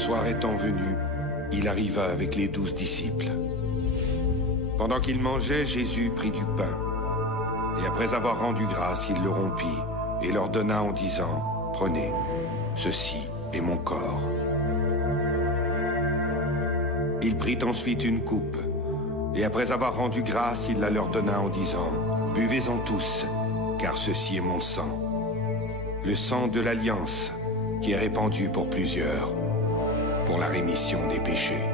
soir étant venu, il arriva avec les 12 disciples. Pendant qu'ils mangeaient, Jésus prit du pain. Et après avoir rendu grâce, il le rompit et leur donna en disant, « Prenez, ceci est mon corps. » Il prit ensuite une coupe, et après avoir rendu grâce, il la leur donna en disant, « Buvez-en tous, car ceci est mon sang, le sang de l'Alliance, qui est répandu pour plusieurs, pour la rémission des péchés. »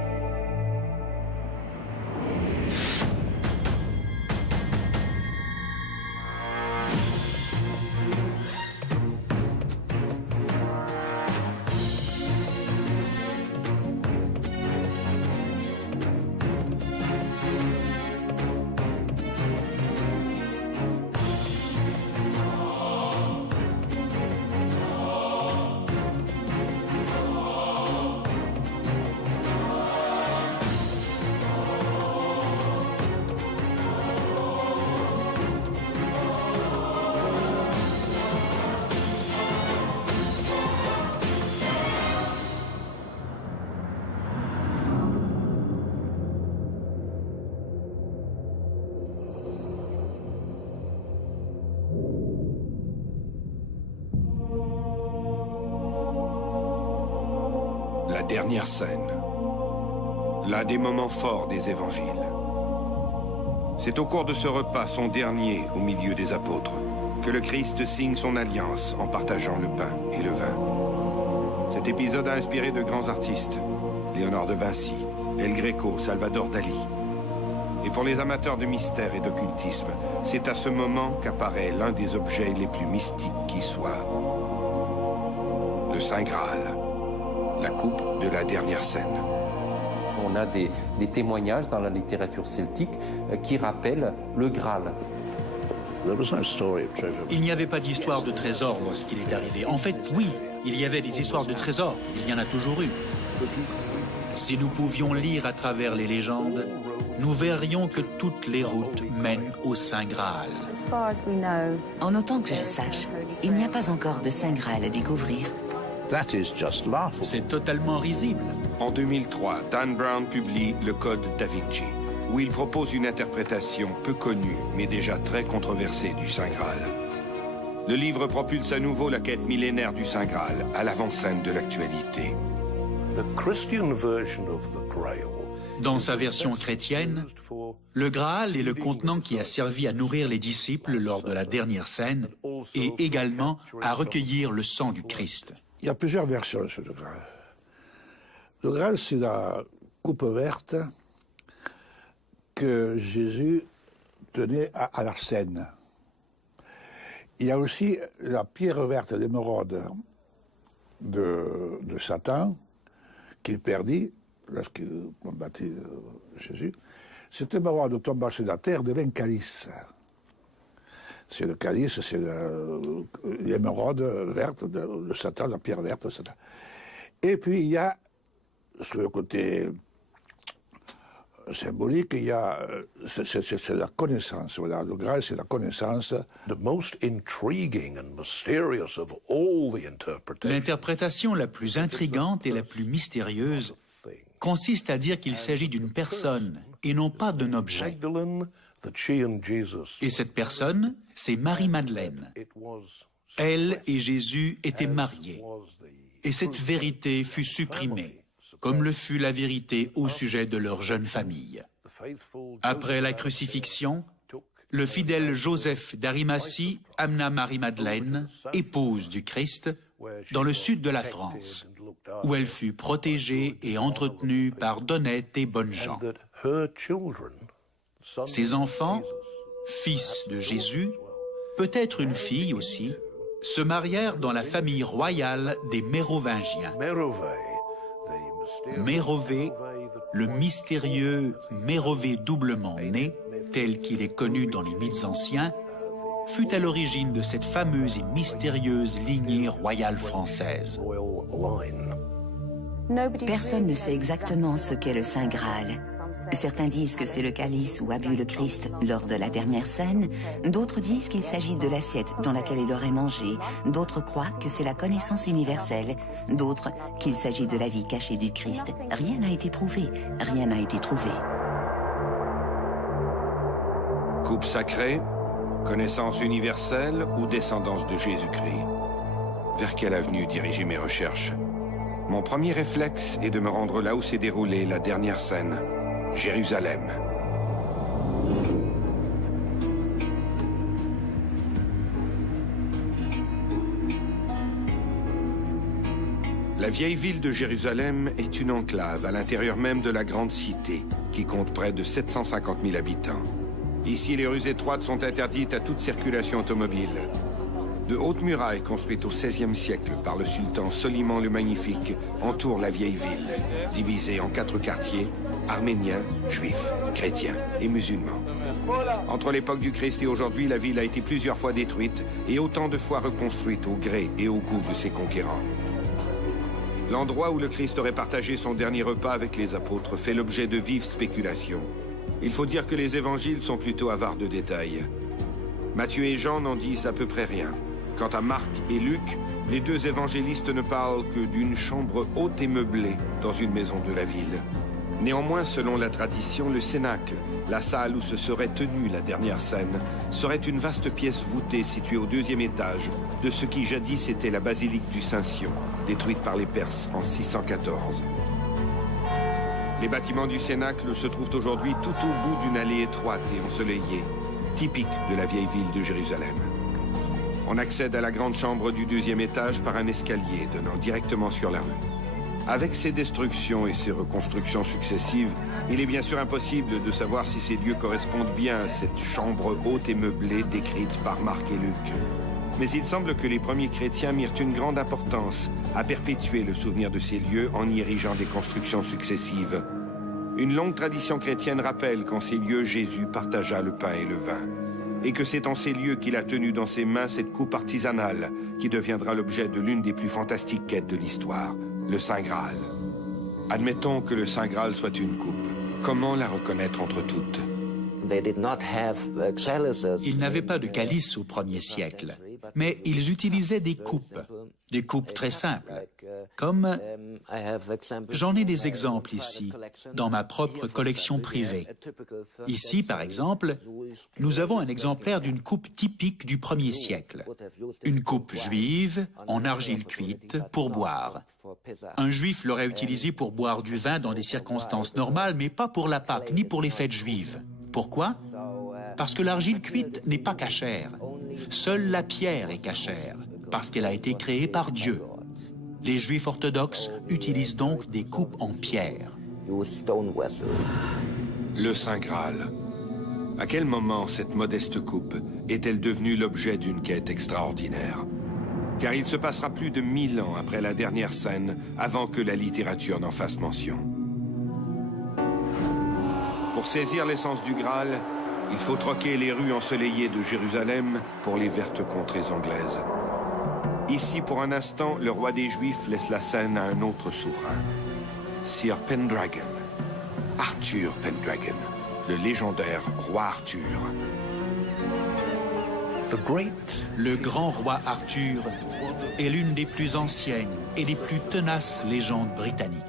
La dernière scène, l'un des moments forts des évangiles. C'est au cours de ce repas, son dernier au milieu des apôtres, que le Christ signe son alliance en partageant le pain et le vin. Cet épisode a inspiré de grands artistes, Léonard de Vinci, El Greco, Salvador Dali. Et pour les amateurs de mystère et d'occultisme, c'est à ce moment qu'apparaît l'un des objets les plus mystiques qui soit. Le Saint Graal, la coupe de la dernière scène. On a des témoignages dans la littérature celtique qui rappellent le Graal. Il n'y avait pas d'histoire de trésor lorsqu'il est arrivé. En fait, oui, il y avait des histoires de trésors. Il y en a toujours eu. Si nous pouvions lire à travers les légendes, nous verrions que toutes les routes mènent au Saint Graal. En autant que je sache, il n'y a pas encore de Saint Graal à découvrir. C'est totalement risible. En 2003, Dan Brown publie Le Code Da Vinci, où il propose une interprétation peu connue, mais déjà très controversée du Saint Graal. Le livre propulse à nouveau la quête millénaire du Saint Graal à l'avant-scène de l'actualité. Dans sa version chrétienne, le Graal est le contenant qui a servi à nourrir les disciples lors de la dernière scène et également à recueillir le sang du Christ. Il y a plusieurs versions sur le Graal. Le Graal, c'est la coupe verte que Jésus tenait à la Seine. Il y a aussi la pierre verte, l'émeraude de Satan, qu'il perdit lorsqu'il combattit Jésus. Cette émeraude tombant sur la terre devient calice. C'est le calice, c'est l'émeraude verte de Satan, la pierre verte de Satan. Et puis il y a, sur le côté symbolique, il y a, c'est la connaissance. Voilà, le Graal, c'est la connaissance. L'interprétation la plus intrigante et la plus mystérieuse consiste à dire qu'il s'agit d'une personne et non pas d'un objet. Et cette personne, c'est Marie-Madeleine. Elle et Jésus étaient mariés. Et cette vérité fut supprimée, comme le fut la vérité au sujet de leur jeune famille. Après la crucifixion, le fidèle Joseph d'Arimathie amena Marie-Madeleine, épouse du Christ, dans le sud de la France, où elle fut protégée et entretenue par d'honnêtes et bonnes gens. Ses enfants, fils de Jésus, peut-être une fille aussi, se marièrent dans la famille royale des Mérovingiens. Mérové, le mystérieux Mérové doublement né, tel qu'il est connu dans les mythes anciens, fut à l'origine de cette fameuse et mystérieuse lignée royale française. Personne ne sait exactement ce qu'est le Saint Graal. Certains disent que c'est le calice où a bu le Christ lors de la dernière scène, d'autres disent qu'il s'agit de l'assiette dans laquelle il aurait mangé, d'autres croient que c'est la connaissance universelle, d'autres qu'il s'agit de la vie cachée du Christ. Rien n'a été prouvé, rien n'a été trouvé. Coupe sacrée, connaissance universelle ou descendance de Jésus-Christ? Vers quelle avenue diriger mes recherches? Mon premier réflexe est de me rendre là où s'est déroulée la dernière scène, Jérusalem. La vieille ville de Jérusalem est une enclave à l'intérieur même de la grande cité, qui compte près de 750 000 habitants. Ici, les rues étroites sont interdites à toute circulation automobile. De hautes murailles construites au XVIe siècle par le sultan Soliman le Magnifique entourent la vieille ville, divisée en 4 quartiers, arméniens, juifs, chrétiens et musulmans. Entre l'époque du Christ et aujourd'hui, la ville a été plusieurs fois détruite et autant de fois reconstruite au gré et au goût de ses conquérants. L'endroit où le Christ aurait partagé son dernier repas avec les apôtres fait l'objet de vives spéculations. Il faut dire que les évangiles sont plutôt avares de détails. Matthieu et Jean n'en disent à peu près rien. Quant à Marc et Luc, les 2 évangélistes ne parlent que d'une chambre haute et meublée dans une maison de la ville. Néanmoins, selon la tradition, le cénacle, la salle où se serait tenue la dernière scène, serait une vaste pièce voûtée située au 2e étage de ce qui jadis était la basilique du Saint-Sion, détruite par les Perses en 614. Les bâtiments du cénacle se trouvent aujourd'hui tout au bout d'une allée étroite et ensoleillée, typique de la vieille ville de Jérusalem. On accède à la grande chambre du 2e étage par un escalier donnant directement sur la rue. Avec ces destructions et ces reconstructions successives, il est bien sûr impossible de savoir si ces lieux correspondent bien à cette chambre haute et meublée décrite par Marc et Luc. Mais il semble que les premiers chrétiens mirent une grande importance à perpétuer le souvenir de ces lieux en y érigeant des constructions successives. Une longue tradition chrétienne rappelle qu'en ces lieux, Jésus partagea le pain et le vin, et que c'est en ces lieux qu'il a tenu dans ses mains cette coupe artisanale qui deviendra l'objet de l'une des plus fantastiques quêtes de l'histoire, le Saint Graal. Admettons que le Saint Graal soit une coupe. Comment la reconnaître entre toutes? Ils n'avaient pas de calice au 1er siècle, mais ils utilisaient des coupes très simples, comme... J'en ai des exemples ici, dans ma propre collection privée. Ici, par exemple, nous avons un exemplaire d'une coupe typique du 1er siècle. Une coupe juive, en argile cuite, pour boire. Un juif l'aurait utilisée pour boire du vin dans des circonstances normales, mais pas pour la Pâque, ni pour les fêtes juives. Pourquoi? Parce que l'argile cuite n'est pas cachère. Seule la pierre est cachère, parce qu'elle a été créée par Dieu. Les Juifs orthodoxes utilisent donc des coupes en pierre. Le Saint Graal. À quel moment cette modeste coupe est-elle devenue l'objet d'une quête extraordinaire? Car il se passera plus de 1000 ans après la dernière scène avant que la littérature n'en fasse mention. Pour saisir l'essence du Graal, il faut troquer les rues ensoleillées de Jérusalem pour les vertes contrées anglaises. Ici, pour un instant, le roi des Juifs laisse la scène à un autre souverain, Sir Pendragon, Arthur Pendragon, le légendaire roi Arthur. Le grand roi Arthur est l'une des plus anciennes et des plus tenaces légendes britanniques.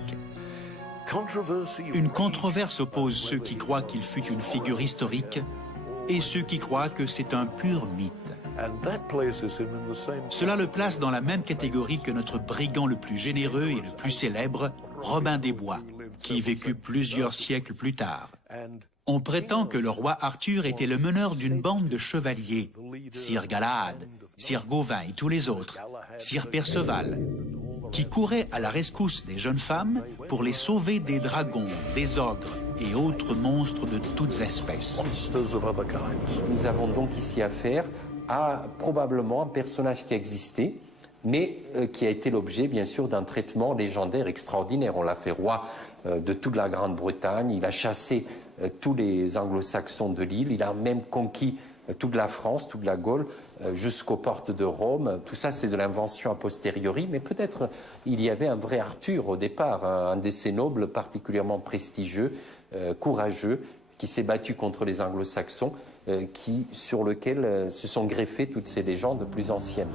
Une controverse oppose ceux qui croient qu'il fut une figure historique et ceux qui croient que c'est un pur mythe. Cela le place dans la même catégorie que notre brigand le plus généreux et le plus célèbre, Robin des Bois, qui vécut plusieurs siècles plus tard. On prétend que le roi Arthur était le meneur d'une bande de chevaliers, Sir Galahad, Sir Gawain et tous les autres, Sir Perceval, qui couraient à la rescousse des jeunes femmes pour les sauver des dragons, des ogres et autres monstres de toutes espèces. Nous avons donc ici affaire à probablement un personnage qui existait, mais qui a été l'objet, bien sûr, d'un traitement légendaire extraordinaire. On l'a fait roi de toute la Grande-Bretagne, il a chassé tous les anglo-saxons de l'île, il a même conquis toute la France, toute la Gaule, jusqu'aux portes de Rome. Tout ça, c'est de l'invention a posteriori, mais peut-être il y avait un vrai Arthur au départ, un de ces nobles particulièrement prestigieux, courageux, qui s'est battu contre les anglo-saxons, sur lequel se sont greffées toutes ces légendes plus anciennes.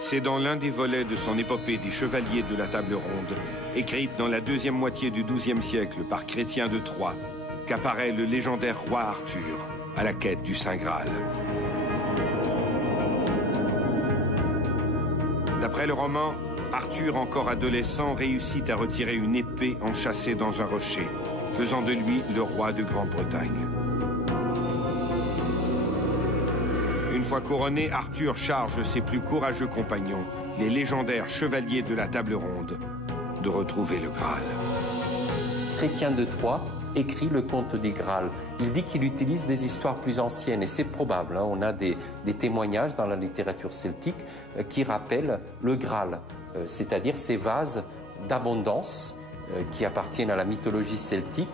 C'est dans l'un des volets de son épopée des Chevaliers de la Table Ronde, écrite dans la deuxième moitié du XIIe siècle par Chrétien de Troyes, qu'apparaît le légendaire roi Arthur à la quête du Saint Graal. D'après le roman, Arthur, encore adolescent, réussit à retirer une épée enchâssée dans un rocher, faisant de lui le roi de Grande-Bretagne. Une fois couronné, Arthur charge ses plus courageux compagnons, les légendaires chevaliers de la Table Ronde, de retrouver le Graal. Chrétien de Troyes écrit le conte du Graal. Il dit qu'il utilise des histoires plus anciennes, et c'est probable. On a des témoignages dans la littérature celtique qui rappellent le Graal, c'est-à-dire ces vases d'abondance qui appartiennent à la mythologie celtique,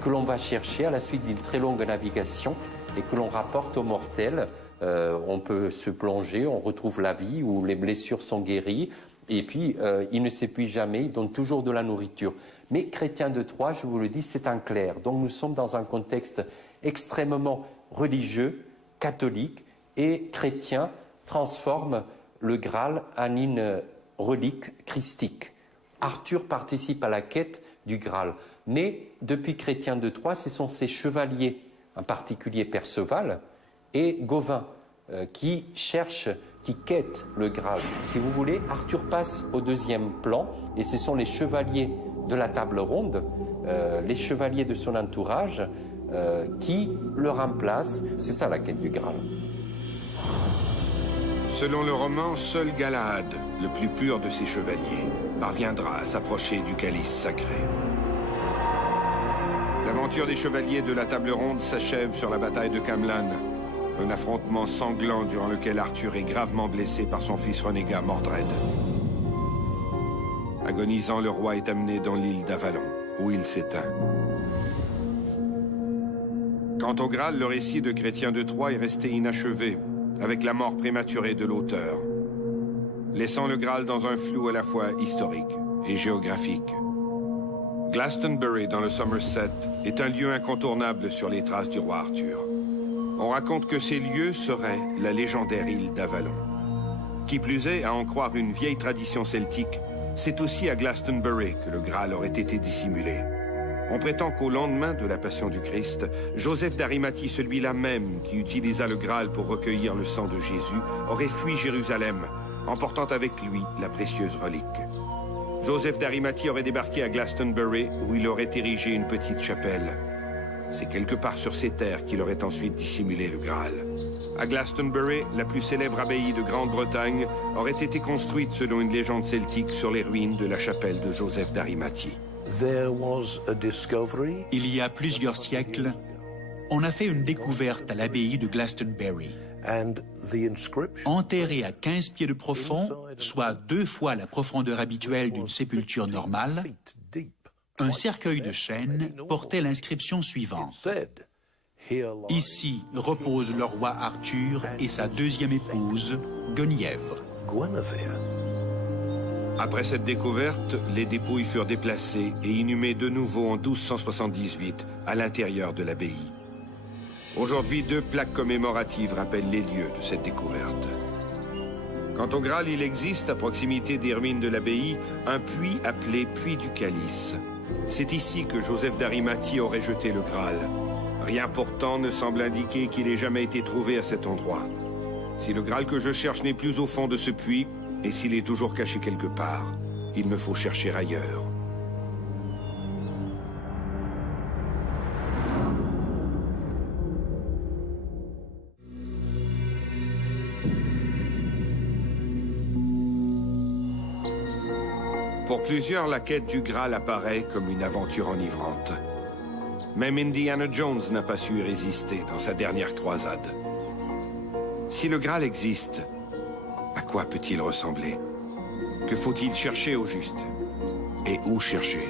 que l'on va chercher à la suite d'une très longue navigation et que l'on rapporte aux mortels. On peut se plonger, on retrouve la vie, où les blessures sont guéries, et puis il ne s'épuise jamais, il donne toujours de la nourriture. Mais Chrétien de Troyes, je vous le dis, c'est un clerc. Donc nous sommes dans un contexte extrêmement religieux, catholique, et Chrétien transforme le Graal en une relique christique. Arthur participe à la quête du Graal. Mais depuis Chrétien de Troyes, ce sont ses chevaliers, en particulier Perceval et Gauvin, qui cherchent, qui quêtent le Graal. Si vous voulez, Arthur passe au deuxième plan, et ce sont les chevaliers de la Table Ronde, les chevaliers de son entourage, qui le remplacent. C'est ça la quête du Graal. Selon le roman, seul Galahad, le plus pur de ses chevaliers, parviendra à s'approcher du calice sacré. L'aventure des chevaliers de la Table Ronde s'achève sur la bataille de Camlan, un affrontement sanglant durant lequel Arthur est gravement blessé par son fils renégat Mordred. Agonisant, le roi est amené dans l'île d'Avalon, où il s'éteint. Quant au Graal, le récit de Chrétien de Troyes est resté inachevé, avec la mort prématurée de l'auteur, laissant le Graal dans un flou à la fois historique et géographique. Glastonbury, dans le Somerset, est un lieu incontournable sur les traces du roi Arthur. On raconte que ces lieux seraient la légendaire île d'Avalon. Qui plus est, à en croire une vieille tradition celtique, c'est aussi à Glastonbury que le Graal aurait été dissimulé. On prétend qu'au lendemain de la Passion du Christ, Joseph d'Arimathie, celui-là même qui utilisa le Graal pour recueillir le sang de Jésus, aurait fui Jérusalem, emportant avec lui la précieuse relique. Joseph d'Arimathie aurait débarqué à Glastonbury, où il aurait érigé une petite chapelle. C'est quelque part sur ces terres qu'il aurait ensuite dissimulé le Graal. À Glastonbury, la plus célèbre abbaye de Grande-Bretagne aurait été construite selon une légende celtique sur les ruines de la chapelle de Joseph d'Arimathie. Il y a plusieurs siècles, on a fait une découverte à l'abbaye de Glastonbury. Enterré à 15 pieds de profond, soit 2 fois la profondeur habituelle d'une sépulture normale, un cercueil de chêne portait l'inscription suivante. Ici repose le roi Arthur et sa deuxième épouse, Guenièvre. Après cette découverte, les dépouilles furent déplacées et inhumées de nouveau en 1278 à l'intérieur de l'abbaye. Aujourd'hui, 2 plaques commémoratives rappellent les lieux de cette découverte. Quant au Graal, il existe, à proximité des ruines de l'abbaye, un puits appelé Puits du Calice. C'est ici que Joseph d'Arimathie aurait jeté le Graal. Rien pourtant ne semble indiquer qu'il ait jamais été trouvé à cet endroit. Si le Graal que je cherche n'est plus au fond de ce puits, et s'il est toujours caché quelque part, il me faut chercher ailleurs. Pour plusieurs, la quête du Graal apparaît comme une aventure enivrante. Même Indiana Jones n'a pas su y résister dans sa dernière croisade. Si le Graal existe, à quoi peut-il ressembler? Que faut-il chercher au juste? Et où chercher?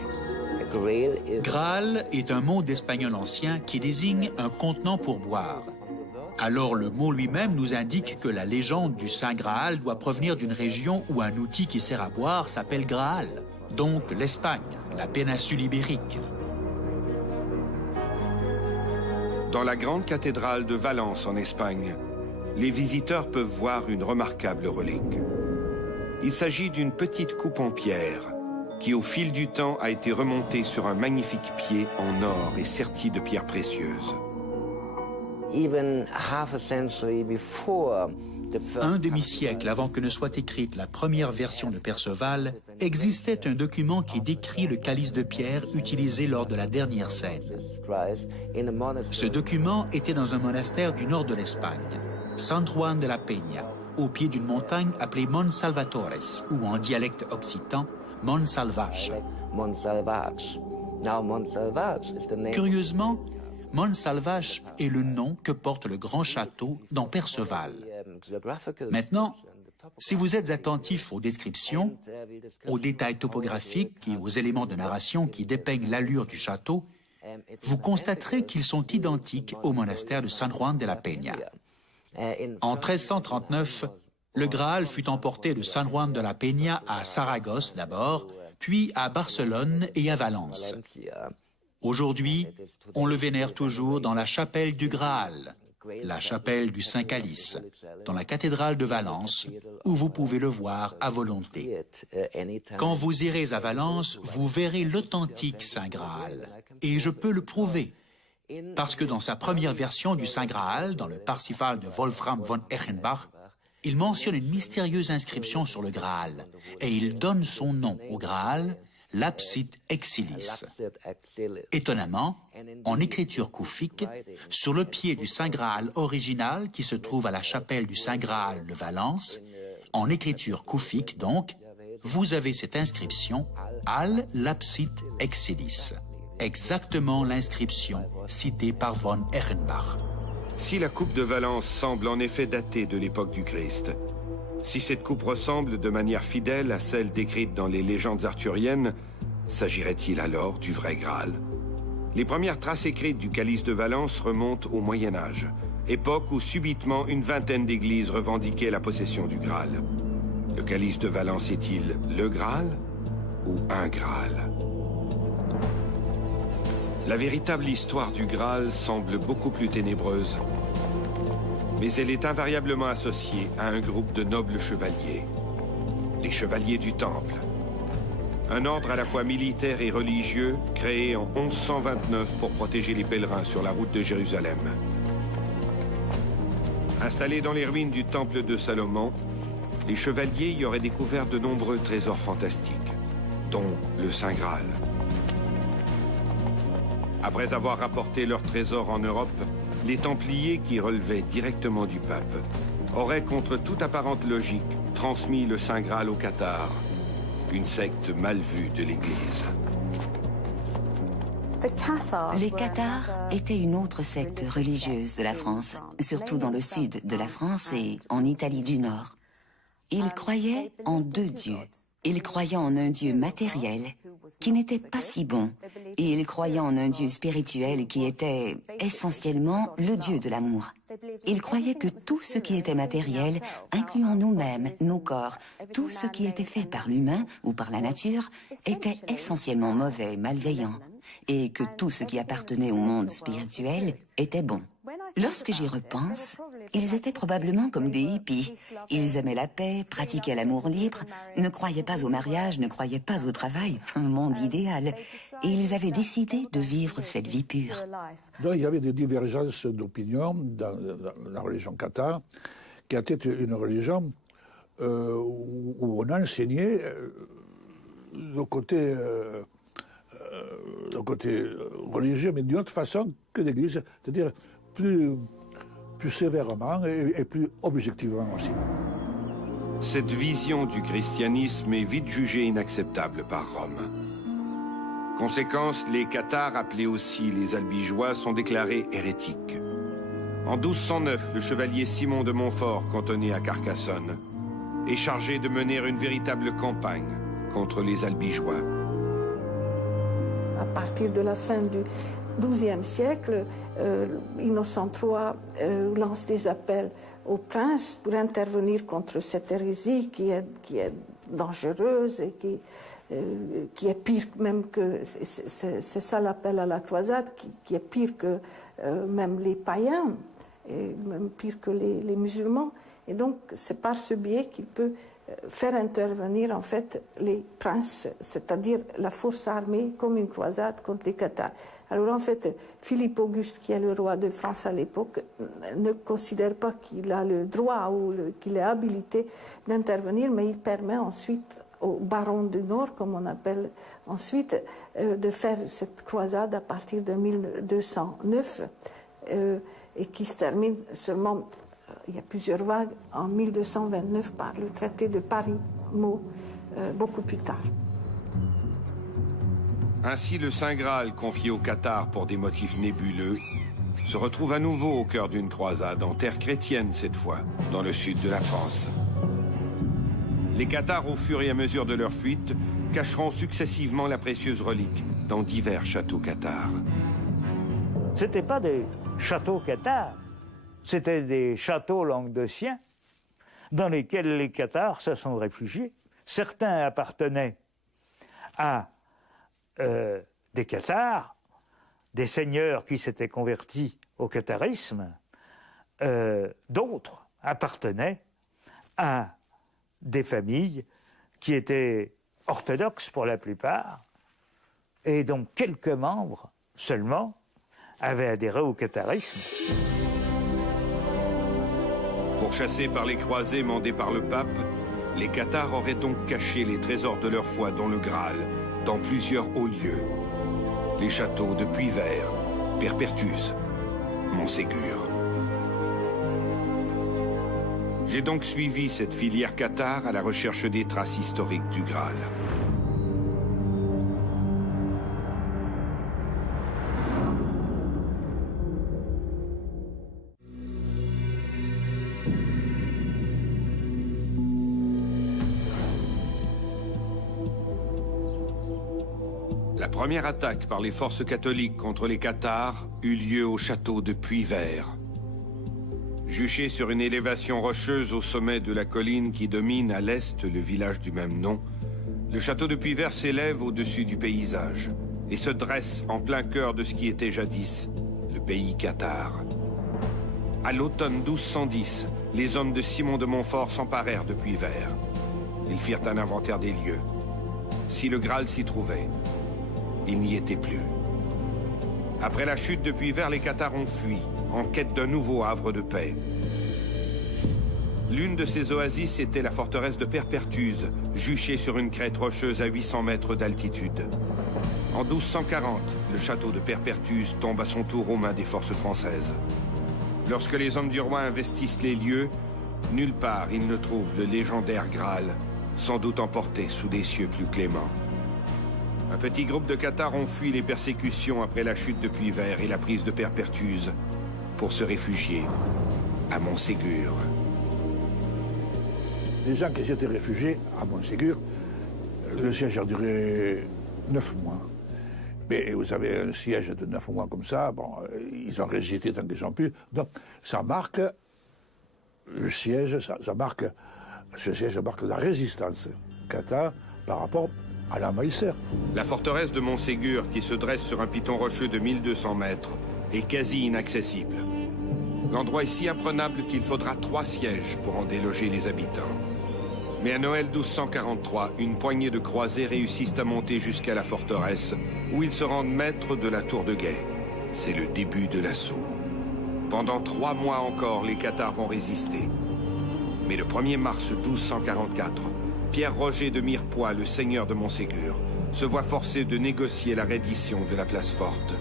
Graal est un mot d'espagnol ancien qui désigne un contenant pour boire. Alors le mot lui-même nous indique que la légende du Saint Graal doit provenir d'une région où un outil qui sert à boire s'appelle Graal, donc l'Espagne, la péninsule ibérique. Dans la grande cathédrale de Valence en Espagne, les visiteurs peuvent voir une remarquable relique. Il s'agit d'une petite coupe en pierre qui, au fil du temps, a été remontée sur un magnifique pied en or et serti de pierres précieuses. Un demi-siècle avant que ne soit écrite la première version de Perceval, existait un document qui décrit le calice de pierre utilisé lors de la dernière scène. Ce document était dans un monastère du nord de l'Espagne, San Juan de la Peña, au pied d'une montagne appelée Mont Salvatores, ou en dialecte occitan, Mont Salvache. Curieusement, Mont Salvache est le nom que porte le grand château dans Perceval. Maintenant, si vous êtes attentif aux descriptions, aux détails topographiques et aux éléments de narration qui dépeignent l'allure du château, vous constaterez qu'ils sont identiques au monastère de San Juan de la Peña. En 1339, le Graal fut emporté de San Juan de la Peña à Saragosse d'abord, puis à Barcelone et à Valence. Aujourd'hui, on le vénère toujours dans la chapelle du Graal, la chapelle du Saint-Calice, dans la cathédrale de Valence, où vous pouvez le voir à volonté. Quand vous irez à Valence, vous verrez l'authentique Saint Graal, et je peux le prouver, parce que dans sa première version du Saint Graal, dans le Parsifal de Wolfram von Eichenbach, il mentionne une mystérieuse inscription sur le Graal, et il donne son nom au Graal, Lapsit Exilis. Étonnamment, en écriture koufique, sur le pied du Saint Graal original qui se trouve à la chapelle du Saint Graal de Valence, en écriture koufique donc, vous avez cette inscription Al Lapsit Exilis, exactement l'inscription citée par von Eichenbach. Si la coupe de Valence semble en effet datée de l'époque du Christ, si cette coupe ressemble de manière fidèle à celle décrite dans les légendes arthuriennes, s'agirait-il alors du vrai Graal? Les premières traces écrites du calice de Valence remontent au Moyen-Âge, époque où subitement une vingtaine d'églises revendiquaient la possession du Graal. Le calice de Valence est-il le Graal ou un Graal? La véritable histoire du Graal semble beaucoup plus ténébreuse, mais elle est invariablement associée à un groupe de nobles chevaliers, les Chevaliers du Temple. Un ordre à la fois militaire et religieux créé en 1129 pour protéger les pèlerins sur la route de Jérusalem. Installés dans les ruines du Temple de Salomon, les chevaliers y auraient découvert de nombreux trésors fantastiques, dont le Saint Graal. Après avoir rapporté leurs trésors en Europe, les Templiers, qui relevaient directement du pape, auraient, contre toute apparente logique, transmis le Saint Graal aux Cathares, une secte mal vue de l'Église. Les Cathares étaient une autre secte religieuse de la France, surtout dans le sud de la France et en Italie du Nord. Ils croyaient en deux dieux. Ils croyaient en un dieu matériel qui n'était pas si bon, et ils croyaient en un dieu spirituel qui était essentiellement le dieu de l'amour. Ils croyaient que tout ce qui était matériel, incluant nous-mêmes, nos corps, tout ce qui était fait par l'humain ou par la nature, était essentiellement mauvais, malveillant, et que tout ce qui appartenait au monde spirituel était bon. Lorsque j'y repense, ils étaient probablement comme des hippies. Ils aimaient la paix, pratiquaient l'amour libre, ne croyaient pas au mariage, ne croyaient pas au travail, un monde idéal. Et ils avaient décidé de vivre cette vie pure. Donc il y avait des divergences d'opinion dans la religion cathare, qui était une religion où on enseignait le côté religieux, mais d'une autre façon que l'Église, c'est-à-dire plus sévèrement et plus objectivement aussi. Cette vision du christianisme est vite jugée inacceptable par Rome. Conséquence, les Cathares, appelés aussi les Albigeois, sont déclarés hérétiques. En 1209, le chevalier Simon de Montfort, cantonné à Carcassonne, est chargé de mener une véritable campagne contre les Albigeois. À partir de la fin du XIIe siècle, Innocent III lance des appels aux princes pour intervenir contre cette hérésie qui est dangereuse et qui est pire même que... C'est ça l'appel à la croisade, qui est pire que même les païens, et même pire que les musulmans. Et donc, c'est par ce biais qu'il peut faire intervenir en fait les princes, c'est-à-dire la force armée comme une croisade contre les Cathares. Alors en fait, Philippe Auguste, qui est le roi de France à l'époque, ne considère pas qu'il a le droit ou qu'il est habilité d'intervenir, mais il permet ensuite aux barons du Nord, comme on appelle ensuite, de faire cette croisade à partir de 1209 et qui se termine seulement... Il y a plusieurs vagues en 1229 par le traité de Paris-Meaux, beaucoup plus tard. Ainsi, le Saint Graal, confié aux Cathares pour des motifs nébuleux, se retrouve à nouveau au cœur d'une croisade, en terre chrétienne cette fois, dans le sud de la France. Les Cathares, au fur et à mesure de leur fuite, cacheront successivement la précieuse relique dans divers châteaux cathares. Ce n'étaient pas des châteaux cathares. C'était des châteaux languedociens dans lesquels les Cathares se sont réfugiés. Certains appartenaient à des Cathares, des seigneurs qui s'étaient convertis au catharisme. D'autres appartenaient à des familles qui étaient orthodoxes pour la plupart, et dont quelques membres seulement avaient adhéré au catharisme. Pourchassés par les croisés mandés par le pape, les Cathares auraient donc caché les trésors de leur foi dans le Graal, dans plusieurs hauts lieux. Les châteaux de Puyvert, Perpertuse, Montségur. J'ai donc suivi cette filière cathare à la recherche des traces historiques du Graal. La première attaque par les forces catholiques contre les Cathares eut lieu au château de Puyvert. Juché sur une élévation rocheuse au sommet de la colline qui domine à l'est le village du même nom, le château de Puyvert s'élève au-dessus du paysage et se dresse en plein cœur de ce qui était jadis le pays cathare. À l'automne 1210, les hommes de Simon de Montfort s'emparèrent de Puyvert. Ils firent un inventaire des lieux. Si le Graal s'y trouvait, il n'y était plus. Après la chute de Puyvert, les Cathares ont fui, en quête d'un nouveau havre de paix. L'une de ces oasis était la forteresse de Perpertuse, juchée sur une crête rocheuse à 800 mètres d'altitude. En 1240, le château de Perpertuse tombe à son tour aux mains des forces françaises. Lorsque les hommes du roi investissent les lieux, nulle part ils ne trouvent le légendaire Graal, sans doute emporté sous des cieux plus cléments. Un petit groupe de Cathares ont fui les persécutions après la chute de Puyvert et la prise de Perpertuse pour se réfugier à Montségur. Les gens qui s'étaient réfugiés à Montségur, le siège a duré 9 mois. Mais vous avez un siège de 9 mois comme ça, bon, ils ont résisté tant qu'ils ont pu. Donc ça marque le siège, ce siège marque la résistance cathare par rapport à l'envahisseur. La forteresse de Montségur, qui se dresse sur un piton rocheux de 1200 mètres, est quasi inaccessible. L'endroit est si imprenable qu'il faudra 3 sièges pour en déloger les habitants. Mais à Noël 1243, une poignée de croisés réussissent à monter jusqu'à la forteresse, où ils se rendent maîtres de la tour de guet. C'est le début de l'assaut. Pendant 3 mois encore, les Cathares vont résister. Mais le 1er mars 1244, Pierre-Roger de Mirepoix, le seigneur de Montségur, se voit forcé de négocier la reddition de la place forte.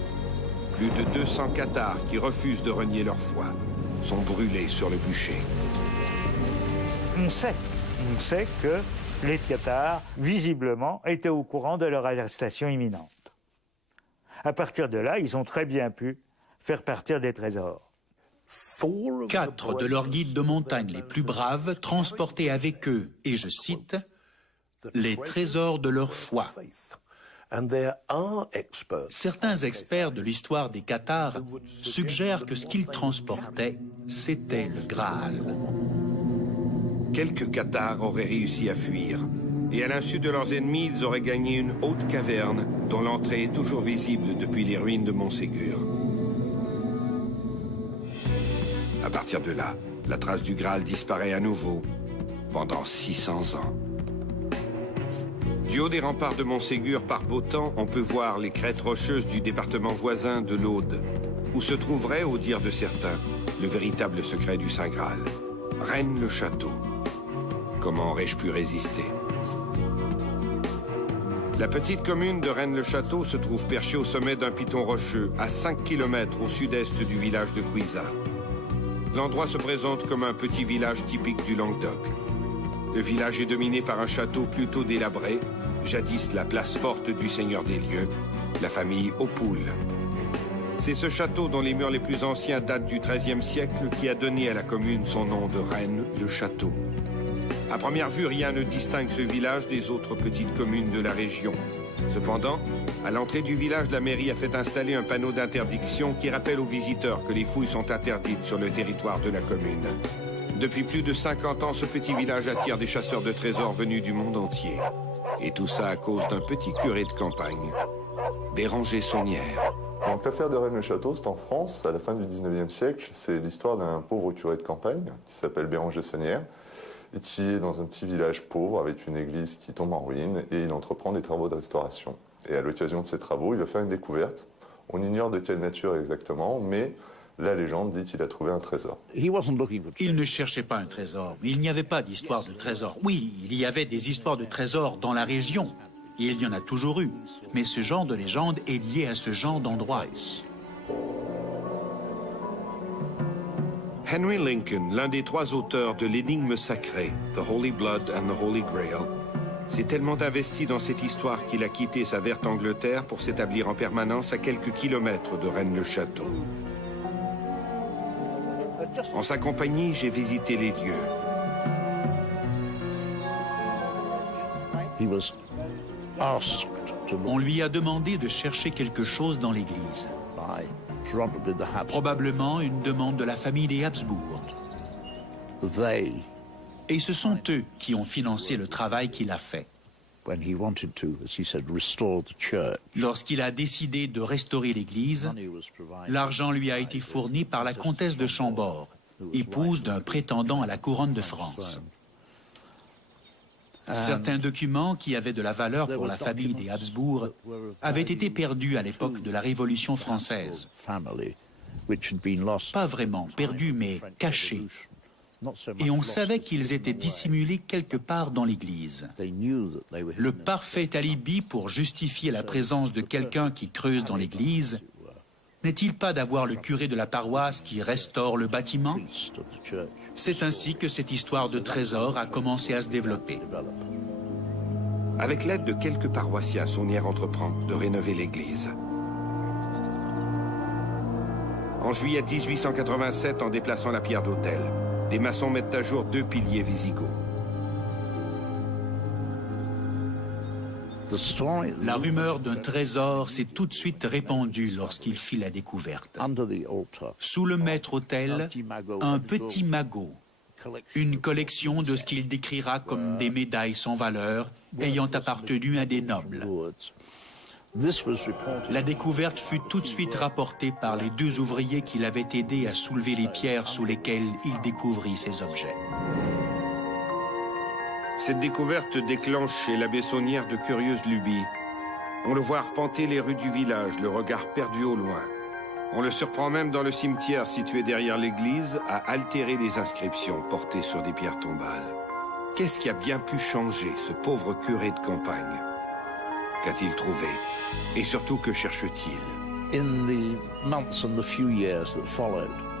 Plus de 200 Cathares qui refusent de renier leur foi sont brûlés sur le bûcher. On sait que les Cathares, visiblement, étaient au courant de leur arrestation imminente. À partir de là, ils ont très bien pu faire partir des trésors. 4 de leurs guides de montagne les plus braves transportaient avec eux, et je cite, « les trésors de leur foi ». Certains experts de l'histoire des Cathares suggèrent que ce qu'ils transportaient, c'était le Graal. Quelques Cathares auraient réussi à fuir, et à l'insu de leurs ennemis, ils auraient gagné une haute caverne dont l'entrée est toujours visible depuis les ruines de Montségur. À partir de là, la trace du Graal disparaît à nouveau pendant 600 ans. Du haut des remparts de Montségur, par beau temps, on peut voir les crêtes rocheuses du département voisin de l'Aude, où se trouverait, au dire de certains, le véritable secret du Saint Graal. Rennes-le-Château. Comment aurais-je pu résister? La petite commune de Rennes-le-Château se trouve perchée au sommet d'un piton rocheux, à 5 km au sud-est du village de Cuisa. L'endroit se présente comme un petit village typique du Languedoc. Le village est dominé par un château plutôt délabré, jadis la place forte du seigneur des lieux, la famille Aupoul. C'est ce château dont les murs les plus anciens datent du XIIIe siècle qui a donné à la commune son nom de Rennes-le-Château. À première vue, rien ne distingue ce village des autres petites communes de la région. Cependant, à l'entrée du village, la mairie a fait installer un panneau d'interdiction qui rappelle aux visiteurs que les fouilles sont interdites sur le territoire de la commune. Depuis plus de 50 ans, ce petit village attire des chasseurs de trésors venus du monde entier. Et tout ça à cause d'un petit curé de campagne, Béranger Saunière. Donc l'affaire de Rennes-le-Château, c'est en France, à la fin du 19e siècle. C'est l'histoire d'un pauvre curé de campagne qui s'appelle Béranger Saunière et qui est dans un petit village pauvre avec une église qui tombe en ruine et il entreprend des travaux de restauration. Et à l'occasion de ces travaux, il va faire une découverte. On ignore de quelle nature exactement, mais la légende dit qu'il a trouvé un trésor. Il ne cherchait pas un trésor. Il n'y avait pas d'histoire de trésor. Oui, il y avait des histoires de trésors dans la région. Et il y en a toujours eu. Mais ce genre de légende est lié à ce genre d'endroit. Henry Lincoln, l'un des 3 auteurs de l'énigme sacrée, The Holy Blood and the Holy Grail, s'est tellement investi dans cette histoire qu'il a quitté sa verte Angleterre pour s'établir en permanence à quelques kilomètres de Rennes-le-Château. En sa compagnie, j'ai visité les lieux. On lui a demandé de chercher quelque chose dans l'église. Probablement une demande de la famille des Habsbourg. Et ce sont eux qui ont financé le travail qu'il a fait. Lorsqu'il a décidé de restaurer l'église, l'argent lui a été fourni par la comtesse de Chambord, épouse d'un prétendant à la couronne de France. Certains documents qui avaient de la valeur pour la famille des Habsbourg avaient été perdus à l'époque de la Révolution française. Pas vraiment perdus, mais cachés. Et on savait qu'ils étaient dissimulés quelque part dans l'église. Le parfait alibi pour justifier la présence de quelqu'un qui creuse dans l'église n'est-il pas d'avoir le curé de la paroisse qui restaure le bâtiment? C'est ainsi que cette histoire de trésor a commencé à se développer. Avec l'aide de quelques paroissiens, Saunière entreprend de rénover l'église. En juillet 1887, en déplaçant la pierre d'autel, des maçons mettent à jour 2 piliers visigoths. La rumeur d'un trésor s'est tout de suite répandue lorsqu'il fit la découverte. Sous le maître-autel, un petit magot, une collection de ce qu'il décrira comme des médailles sans valeur ayant appartenu à des nobles. La découverte fut tout de suite rapportée par les 2 ouvriers qui l'avaient aidé à soulever les pierres sous lesquelles il découvrit ces objets. Cette découverte déclenche chez l'abbé Saunière de curieuses lubies. On le voit arpenter les rues du village, le regard perdu au loin. On le surprend même dans le cimetière situé derrière l'église à altérer les inscriptions portées sur des pierres tombales. Qu'est-ce qui a bien pu changer ce pauvre curé de campagne? Qu'a-t-il trouvé? Et surtout, que cherche-t-il?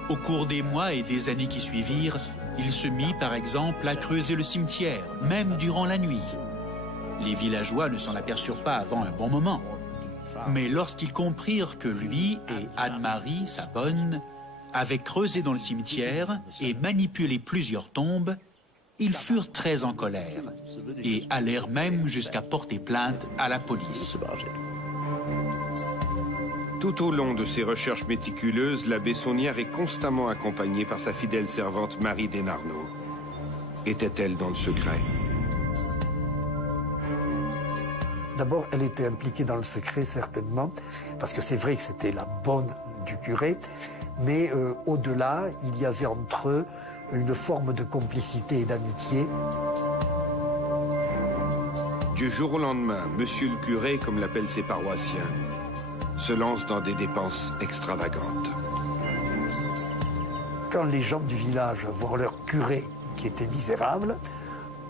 Au cours des mois et des années qui suivirent, il se mit, par exemple, à creuser le cimetière, même durant la nuit. Les villageois ne s'en aperçurent pas avant un bon moment. Mais lorsqu'ils comprirent que lui et Anne-Marie, sa bonne, avaient creusé dans le cimetière et manipulé plusieurs tombes, ils furent très en colère et allèrent même jusqu'à porter plainte à la police. Tout au long de ses recherches méticuleuses, l'abbé Saunière est constamment accompagné par sa fidèle servante Marie Desnarnaud. Était-elle dans le secret? D'abord, elle était impliquée dans le secret, certainement, parce que c'est vrai que c'était la bonne du curé, mais au-delà, il y avait entre eux une forme de complicité et d'amitié. Du jour au lendemain, monsieur le curé, comme l'appellent ses paroissiens, se lance dans des dépenses extravagantes. Quand les gens du village voient leur curé, qui était misérable,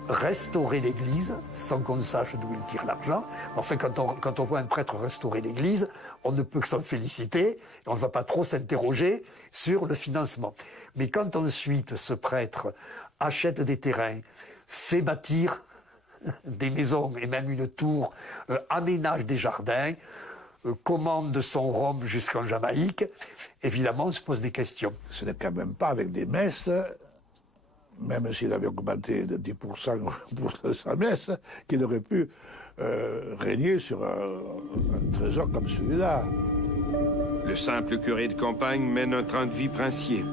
restaurer l'église, sans qu'on sache d'où il tire l'argent. Enfin, quand on voit un prêtre restaurer l'église, on ne peut que s'en féliciter, et on ne va pas trop s'interroger sur le financement. Mais quand ensuite ce prêtre achète des terrains, fait bâtir des maisons et même une tour, aménage des jardins, commande son rhum jusqu'en Jamaïque, évidemment on se pose des questions. Ce n'est quand même pas avec des messes, même s'il avait augmenté de 10% pour sa messe, qu'il aurait pu régner sur un trésor comme celui-là. Le simple curé de campagne mène un train de vie princier.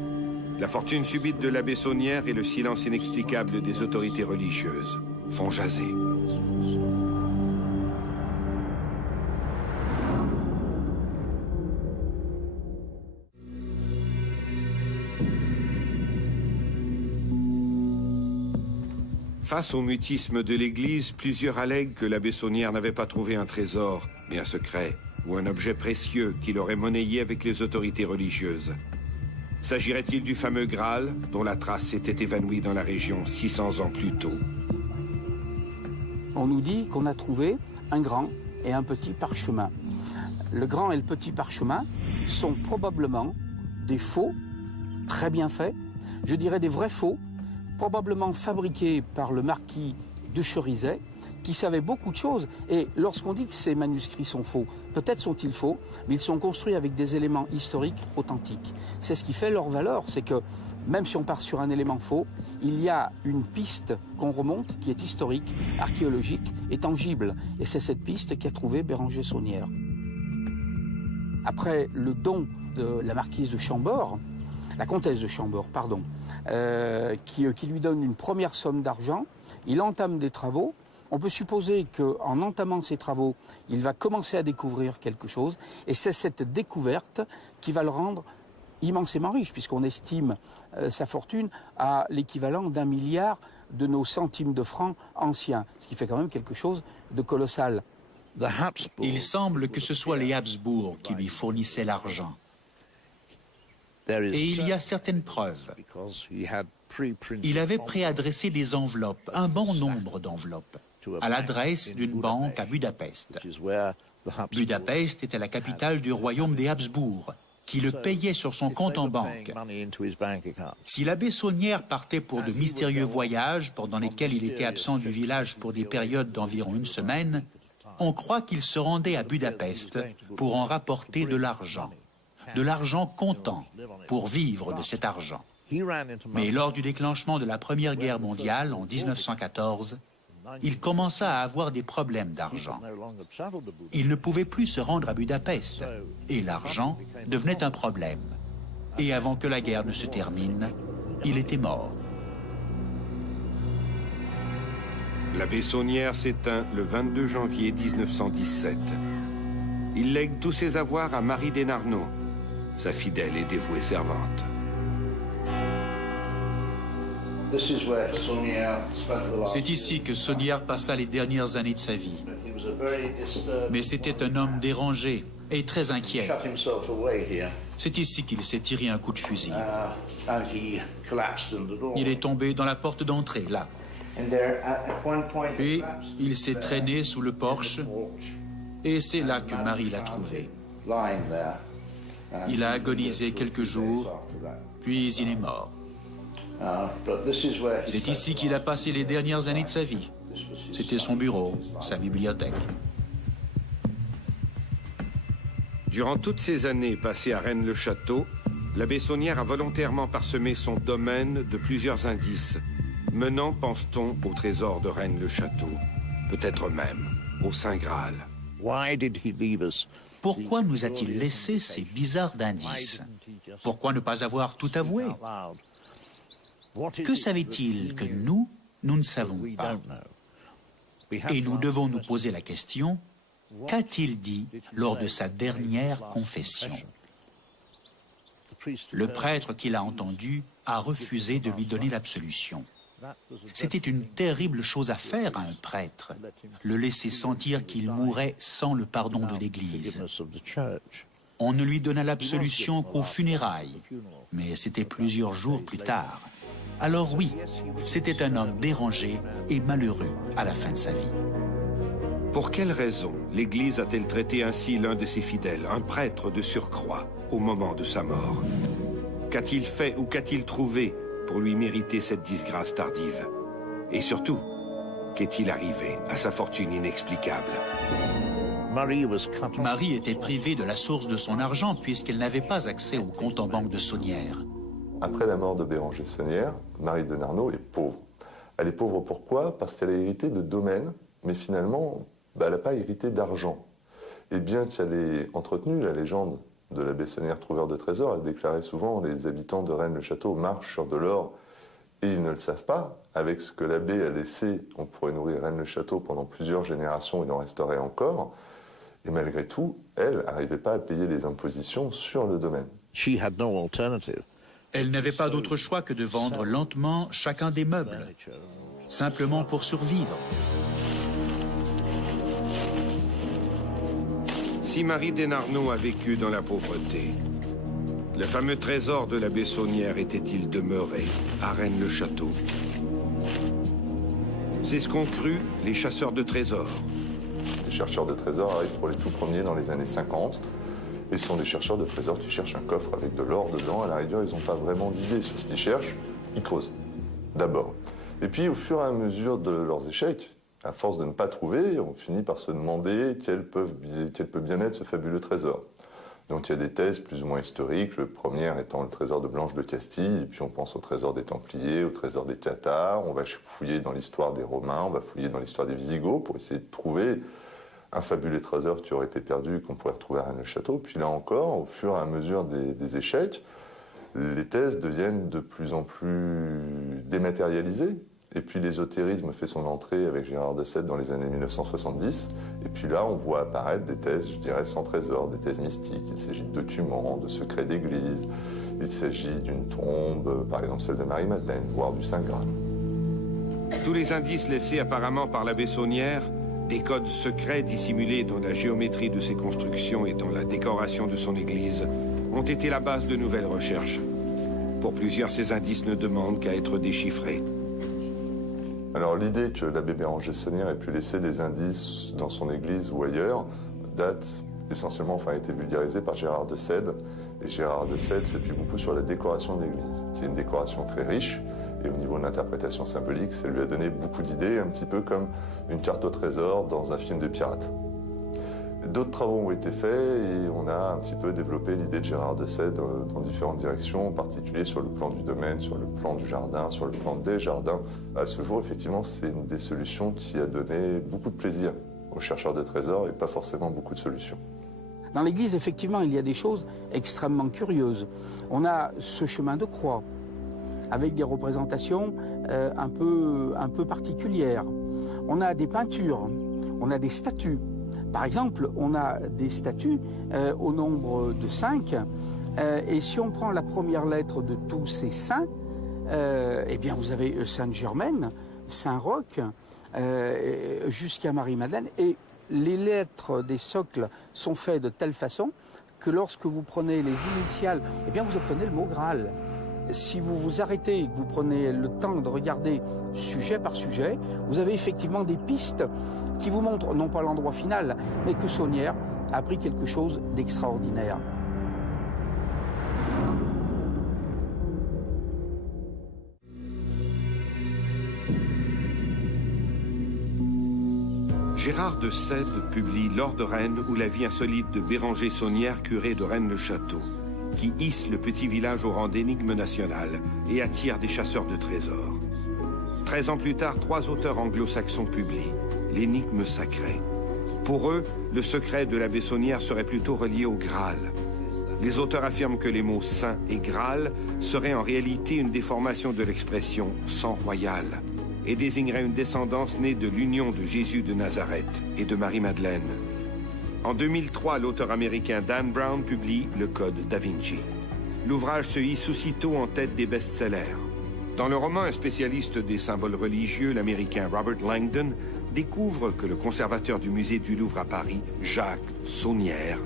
La fortune subite de l'abbé Saunière et le silence inexplicable des autorités religieuses font jaser. Face au mutisme de l'Église, plusieurs allèguent que l'abbé Saunière n'avait pas trouvé un trésor, mais un secret, ou un objet précieux qu'il aurait monnayé avec les autorités religieuses. S'agirait-il du fameux Graal, dont la trace s'était évanouie dans la région 600 ans plus tôt? On nous dit qu'on a trouvé un grand et un petit parchemin. Le grand et le petit parchemin sont probablement des faux, très bien faits, je dirais des vrais faux, probablement fabriqués par le marquis de Cherizet, qui savait beaucoup de choses. Et lorsqu'on dit que ces manuscrits sont faux, peut-être sont-ils faux, mais ils sont construits avec des éléments historiques authentiques. C'est ce qui fait leur valeur, c'est que même si on part sur un élément faux, il y a une piste qu'on remonte qui est historique, archéologique et tangible. Et c'est cette piste qu'a trouvée Béranger Saunière. Après le don de la marquise de Chambord, la comtesse de Chambord, pardon, qui lui donne une première somme d'argent, il entame des travaux. On peut supposer qu'en entamant ces travaux, il va commencer à découvrir quelque chose, et c'est cette découverte qui va le rendre immensément riche, puisqu'on estime sa fortune à l'équivalent d'1 milliard de nos centimes de francs anciens, ce qui fait quand même quelque chose de colossal. Il semble que ce soit les Habsbourg qui lui fournissaient l'argent. Et il y a certaines preuves. Il avait préadressé des enveloppes, un bon nombre d'enveloppes, à l'adresse d'une banque à Budapest. Budapest était la capitale du royaume des Habsbourg, qui le payait sur son compte en banque. Si l'abbé Saunière partait pour de mystérieux voyages pendant lesquels il était absent du village pour des périodes d'environ 1 semaine, on croit qu'il se rendait à Budapest pour en rapporter de l'argent comptant pour vivre de cet argent. Mais lors du déclenchement de la Première Guerre mondiale en 1914, il commença à avoir des problèmes d'argent. Il ne pouvait plus se rendre à Budapest et l'argent devenait un problème. Et avant que la guerre ne se termine, il était mort. L'abbé Saunière s'éteint le 22 janvier 1917. Il lègue tous ses avoirs à Marie Desnarnaud, sa fidèle et dévouée servante. C'est ici que Saunière passa les dernières années de sa vie. Mais c'était un homme dérangé et très inquiet. C'est ici qu'il s'est tiré un coup de fusil. Il est tombé dans la porte d'entrée, là. Puis, il s'est traîné sous le porche, et c'est là que Marie l'a trouvé. Il a agonisé quelques jours, puis il est mort. C'est ici qu'il a passé les dernières années de sa vie. C'était son bureau, sa bibliothèque. Durant toutes ces années passées à Rennes-le-Château, l'abbé Saunière a volontairement parsemé son domaine de plusieurs indices, menant, pense-t-on, au trésor de Rennes-le-Château, peut-être même au Saint Graal. Pourquoi nous a-t-il laissé ces bizarres indices? Pourquoi ne pas avoir tout avoué? Que savait-il que nous ne savons pas? Et nous devons nous poser la question, qu'a-t-il dit lors de sa dernière confession? Le prêtre qui l'a entendu a refusé de lui donner l'absolution. C'était une terrible chose à faire à un prêtre, le laisser sentir qu'il mourait sans le pardon de l'Église. On ne lui donna l'absolution qu'aux funérailles, mais c'était plusieurs jours plus tard. Alors oui, c'était un homme dérangé et malheureux à la fin de sa vie. Pour quelle raison l'Église a-t-elle traité ainsi l'un de ses fidèles, un prêtre de surcroît, au moment de sa mort? Qu'a-t-il fait ou qu'a-t-il trouvé pour lui mériter cette disgrâce tardive? Et surtout, qu'est-il arrivé à sa fortune inexplicable? Marie était privée de la source de son argent puisqu'elle n'avait pas accès au compte en banque de Saunière. Après la mort de Béranger Saunière, Marie de Narnaud est pauvre. Elle est pauvre pourquoi? Parce qu'elle a hérité de domaines, mais finalement, elle n'a pas hérité d'argent. Et bien qu'elle ait entretenu la légende de l'abbé Saunière trouveur de trésors, elle déclarait souvent « Les habitants de Rennes-le-Château marchent sur de l'or et ils ne le savent pas. Avec ce que l'abbé a laissé, on pourrait nourrir Rennes-le-Château pendant plusieurs générations, il en resterait encore. » Et malgré tout, elle n'arrivait pas à payer les impositions sur le domaine. Elle n'avait pas d'autre choix que de vendre lentement chacun des meubles, simplement pour survivre. Si Marie des Narnaud a vécu dans la pauvreté, le fameux trésor de l'abbé Saunière était-il demeuré à Rennes-le-Château? C'est ce qu'ont cru les chasseurs de trésors. Les chercheurs de trésors arrivent pour les tout premiers dans les années 50. Et ce sont des chercheurs de trésors qui cherchent un coffre avec de l'or dedans. À la rigueur, ils n'ont pas vraiment d'idée sur ce qu'ils cherchent. Ils creusent, d'abord. Et puis, au fur et à mesure de leurs échecs, à force de ne pas trouver, on finit par se demander quel peut bien être ce fabuleux trésor. Donc il y a des thèses plus ou moins historiques, le premier étant le trésor de Blanche de Castille, et puis on pense au trésor des Templiers, au trésor des Cathares, on va fouiller dans l'histoire des Romains, on va fouiller dans l'histoire des Visigoths pour essayer de trouver un fabuleux trésor qui aurait été perdu et qu'on pourrait retrouver à Rennes-le-Château. Puis là encore, au fur et à mesure des échecs, les thèses deviennent de plus en plus dématérialisées. Et puis l'ésotérisme fait son entrée avec Gérard de Sède dans les années 1970. Et puis là, on voit apparaître des thèses, je dirais, sans trésor, des thèses mystiques. Il s'agit de documents, de secrets d'église. Il s'agit d'une tombe, par exemple celle de Marie-Madeleine, voire du Saint Graal. Tous les indices laissés apparemment par l'abbé Saunière, des codes secrets dissimulés dans la géométrie de ses constructions et dans la décoration de son église, ont été la base de nouvelles recherches. Pour plusieurs, ces indices ne demandent qu'à être déchiffrés. Alors l'idée que l'abbé Béranger Saunière ait pu laisser des indices dans son église ou ailleurs date essentiellement, a été vulgarisée par Gérard de Sède. Et Gérard de Sède s'appuie beaucoup sur la décoration de l'église, qui est une décoration très riche. Et au niveau de l'interprétation symbolique, ça lui a donné beaucoup d'idées, un petit peu comme une carte au trésor dans un film de pirate. D'autres travaux ont été faits et on a un petit peu développé l'idée de Gérard de Sède dans différentes directions, en particulier sur le plan du domaine, sur le plan du jardin, sur le plan des jardins. À ce jour, effectivement, c'est une des solutions qui a donné beaucoup de plaisir aux chercheurs de trésors et pas forcément beaucoup de solutions. Dans l'église, effectivement, il y a des choses extrêmement curieuses. On a ce chemin de croix, avec des représentations un peu particulières. On a des peintures, on a des statues. Par exemple, on a des statues au nombre de 5, et si on prend la première lettre de tous ces saints, eh bien vous avez Sainte-Germaine, Saint-Roch, jusqu'à Marie-Madeleine, et les lettres des socles sont faites de telle façon que lorsque vous prenez les initiales, eh bien vous obtenez le mot Graal. Si vous vous arrêtez et que vous prenez le temps de regarder sujet par sujet, vous avez effectivement des pistes qui vous montrent, non pas l'endroit final, mais que Saunière a pris quelque chose d'extraordinaire. Gérard de Sède publie L'Or de Rennes ou la vie insolite de Béranger Saunière, curé de Rennes-le-Château, qui hisse le petit village au rang d'énigme nationale et attire des chasseurs de trésors. 13 ans plus tard, 3 auteurs anglo-saxons publient l'énigme sacrée. Pour eux, le secret de la Bessonnière serait plutôt relié au Graal. Les auteurs affirment que les mots saint et Graal seraient en réalité une déformation de l'expression sang royal et désigneraient une descendance née de l'union de Jésus de Nazareth et de Marie-Madeleine. En 2003, l'auteur américain Dan Brown publie Le Code da Vinci. L'ouvrage se hisse aussitôt en tête des best-sellers. Dans le roman, un spécialiste des symboles religieux, l'américain Robert Langdon, découvre que le conservateur du musée du Louvre à Paris, Jacques Saunière,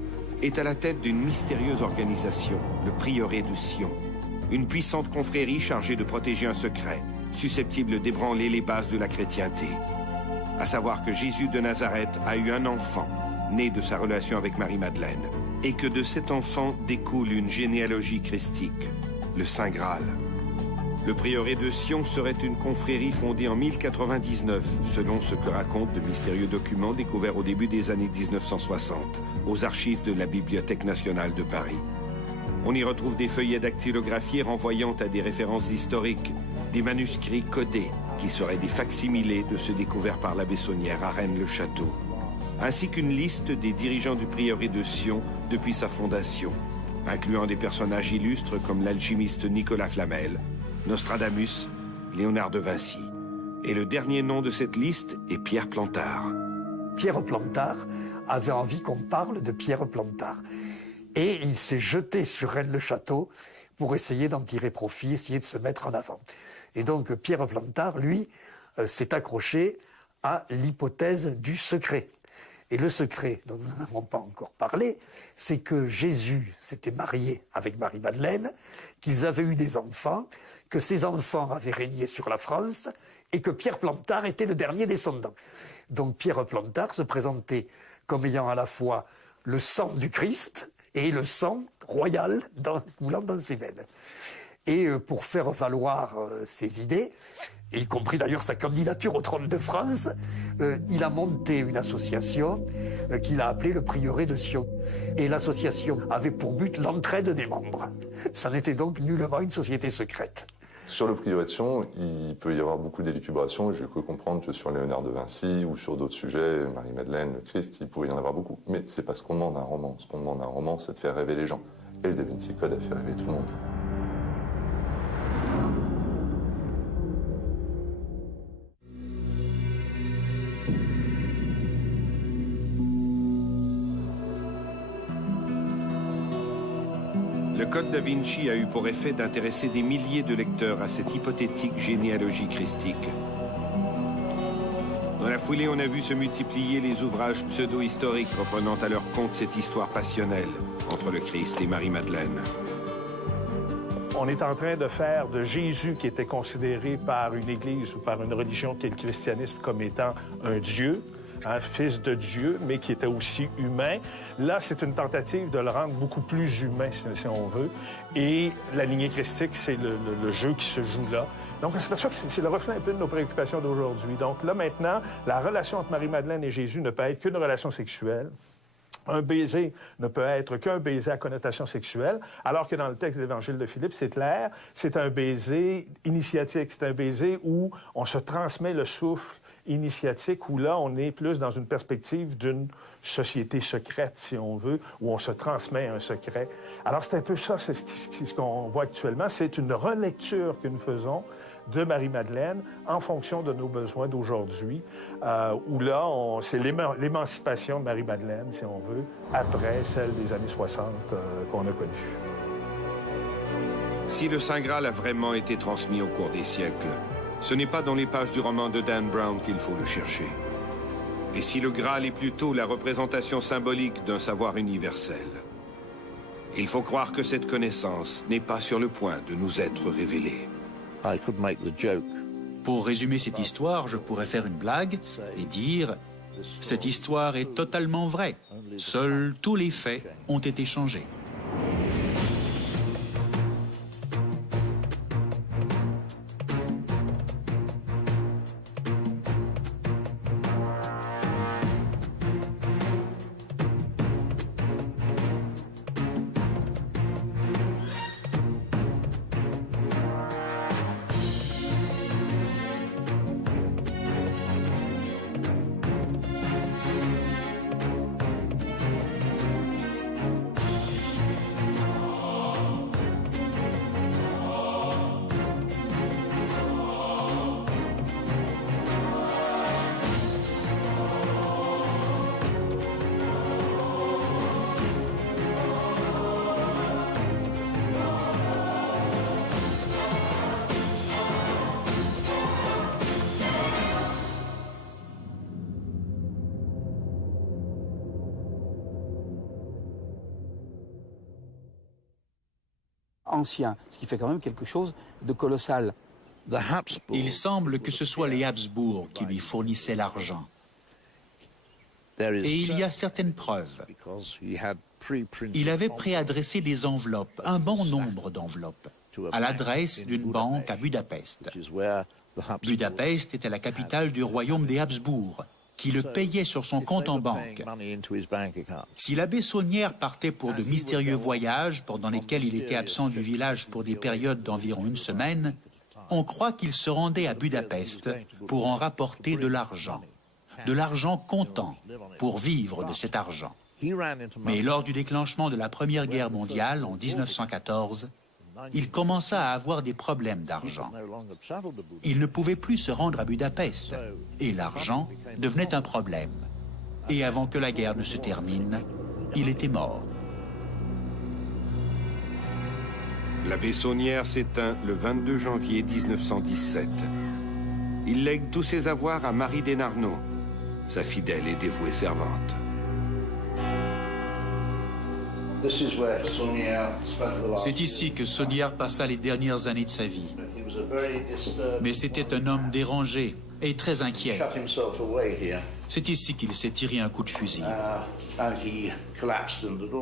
est à la tête d'une mystérieuse organisation, le Prieuré de Sion, une puissante confrérie chargée de protéger un secret, susceptible d'ébranler les bases de la chrétienté. À savoir que Jésus de Nazareth a eu un enfant, né de sa relation avec Marie-Madeleine, et que de cet enfant découle une généalogie christique, le Saint Graal. Le prieuré de Sion serait une confrérie fondée en 1099, selon ce que racontent de mystérieux documents découverts au début des années 1960, aux archives de la Bibliothèque nationale de Paris. On y retrouve des feuillets dactylographiés renvoyant à des références historiques, des manuscrits codés, qui seraient des facsimilés de ceux découverts par la Bessonnière à Rennes-le-Château, ainsi qu'une liste des dirigeants du prieuré de Sion depuis sa fondation, incluant des personnages illustres comme l'alchimiste Nicolas Flamel, Nostradamus, Léonard de Vinci. Et le dernier nom de cette liste est Pierre Plantard. Pierre Plantard avait envie qu'on parle de Pierre Plantard. Et il s'est jeté sur Rennes-le-Château pour essayer d'en tirer profit, essayer de se mettre en avant. Et donc Pierre Plantard, lui, s'est accroché à l'hypothèse du secret. Et le secret, dont nous n'avons pas encore parlé, c'est que Jésus s'était marié avec Marie-Madeleine, qu'ils avaient eu des enfants, que ces enfants avaient régné sur la France et que Pierre Plantard était le dernier descendant. Donc Pierre Plantard se présentait comme ayant à la fois le sang du Christ et le sang royal coulant dans ses veines. Et pour faire valoir ses idées, y compris d'ailleurs sa candidature au trône de France, il a monté une association qu'il a appelée le Prieuré de Sion. Et l'association avait pour but l'entraide des membres. Ça n'était donc nullement une société secrète. Sur le Prieuré de Sion, il peut y avoir beaucoup d'élucubrations. J'ai cru comprendre que sur Léonard de Vinci ou sur d'autres sujets, Marie-Madeleine, le Christ, il pouvait y en avoir beaucoup. Mais c'est pas ce qu'on demande à un roman. Ce qu'on demande à un roman, c'est de faire rêver les gens. Et le Da Vinci Code a fait rêver tout le monde. Le Code da Vinci a eu pour effet d'intéresser des milliers de lecteurs à cette hypothétique généalogie christique. Dans la foulée, on a vu se multiplier les ouvrages pseudo-historiques reprenant à leur compte cette histoire passionnelle entre le Christ et Marie-Madeleine. On est en train de faire de Jésus, qui était considéré par une église ou par une religion qui est le christianisme, comme étant un Dieu, un fils de Dieu, mais qui était aussi humain. Là, c'est une tentative de le rendre beaucoup plus humain, si on veut. Et la lignée christique, c'est le jeu qui se joue là. Donc, on s'aperçoit que c'est le reflet un peu de nos préoccupations d'aujourd'hui. Donc là, maintenant, la relation entre Marie-Madeleine et Jésus ne peut être qu'une relation sexuelle. Un baiser ne peut être qu'un baiser à connotation sexuelle, alors que dans le texte de l'Évangile de Philippe, c'est clair, c'est un baiser initiatique, c'est un baiser où on se transmet le souffle initiatique, où là, on est plus dans une perspective d'une société secrète, si on veut, où on se transmet un secret. Alors, c'est un peu ça, c'est ce qu'on voit actuellement. C'est une relecture que nous faisons de Marie-Madeleine en fonction de nos besoins d'aujourd'hui, où là, c'est l'émancipation de Marie-Madeleine, si on veut, après celle des années 60 qu'on a connue. Si le Saint Graal a vraiment été transmis au cours des siècles, ce n'est pas dans les pages du roman de Dan Brown qu'il faut le chercher. Et si le Graal est plutôt la représentation symbolique d'un savoir universel, il faut croire que cette connaissance n'est pas sur le point de nous être révélée. Pour résumer cette histoire, je pourrais faire une blague et dire « Cette histoire est totalement vraie. Seuls tous les faits ont été changés. » ancien, ce qui fait quand même quelque chose de colossal. Il semble que ce soit les Habsbourg qui lui fournissaient l'argent. Et il y a certaines preuves. Il avait préadressé des enveloppes, un bon nombre d'enveloppes, à l'adresse d'une banque à Budapest. Budapest était la capitale du royaume des Habsbourg, qui le payait sur son compte en banque. Si l'abbé Saunière partait pour de mystérieux voyages pendant lesquels il était absent du village pour des périodes d'environ une semaine, on croit qu'il se rendait à Budapest pour en rapporter de l'argent comptant, pour vivre de cet argent. Mais lors du déclenchement de la Première Guerre mondiale en 1914, il commença à avoir des problèmes d'argent. Il ne pouvait plus se rendre à Budapest et l'argent devenait un problème. Et avant que la guerre ne se termine, il était mort. L'abbé Saunière s'éteint le 22 janvier 1917. Il lègue tous ses avoirs à Marie Desnarnaud, sa fidèle et dévouée servante. C'est ici que Saunière passa les dernières années de sa vie. Mais c'était un homme dérangé et très inquiet. C'est ici qu'il s'est tiré un coup de fusil.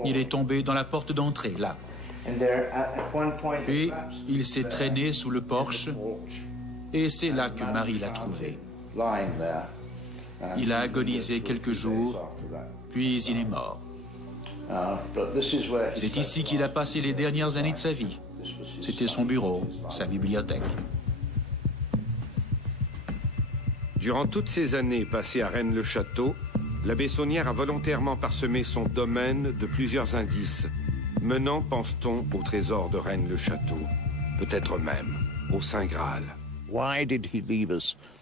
Il est tombé dans la porte d'entrée, là. Puis, il s'est traîné sous le porche, et c'est là que Marie l'a trouvé. Il a agonisé quelques jours, puis il est mort. C'est ici qu'il a passé les dernières années de sa vie. C'était son bureau, sa bibliothèque. Durant toutes ces années passées à Rennes-le-Château, l'abbé Saunière a volontairement parsemé son domaine de plusieurs indices, menant, pense-t-on, au trésor de Rennes-le-Château, peut-être même au Saint Graal.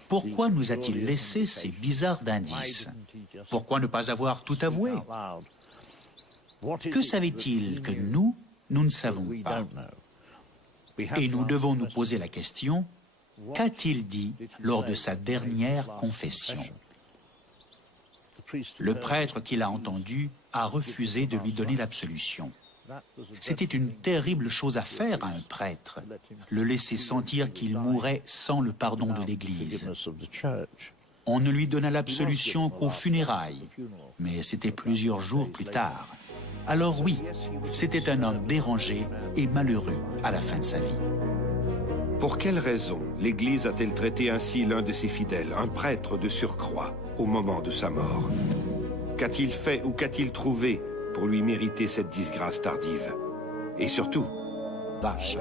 Pourquoi nous a-t-il laissé ces bizarres indices? Pourquoi ne pas avoir tout avoué? Que savait-il que nous ne savons pas? Et nous devons nous poser la question, qu'a-t-il dit lors de sa dernière confession? Le prêtre qui l'a entendu a refusé de lui donner l'absolution. C'était une terrible chose à faire à un prêtre, le laisser sentir qu'il mourrait sans le pardon de l'Église. On ne lui donna l'absolution qu'aux funérailles, mais c'était plusieurs jours plus tard. Alors oui, c'était un homme dérangé et malheureux à la fin de sa vie. Pour quelle raison l'Église a-t-elle traité ainsi l'un de ses fidèles, un prêtre de surcroît, au moment de sa mort? Qu'a-t-il fait ou qu'a-t-il trouvé pour lui mériter cette disgrâce tardive? Et surtout, vache.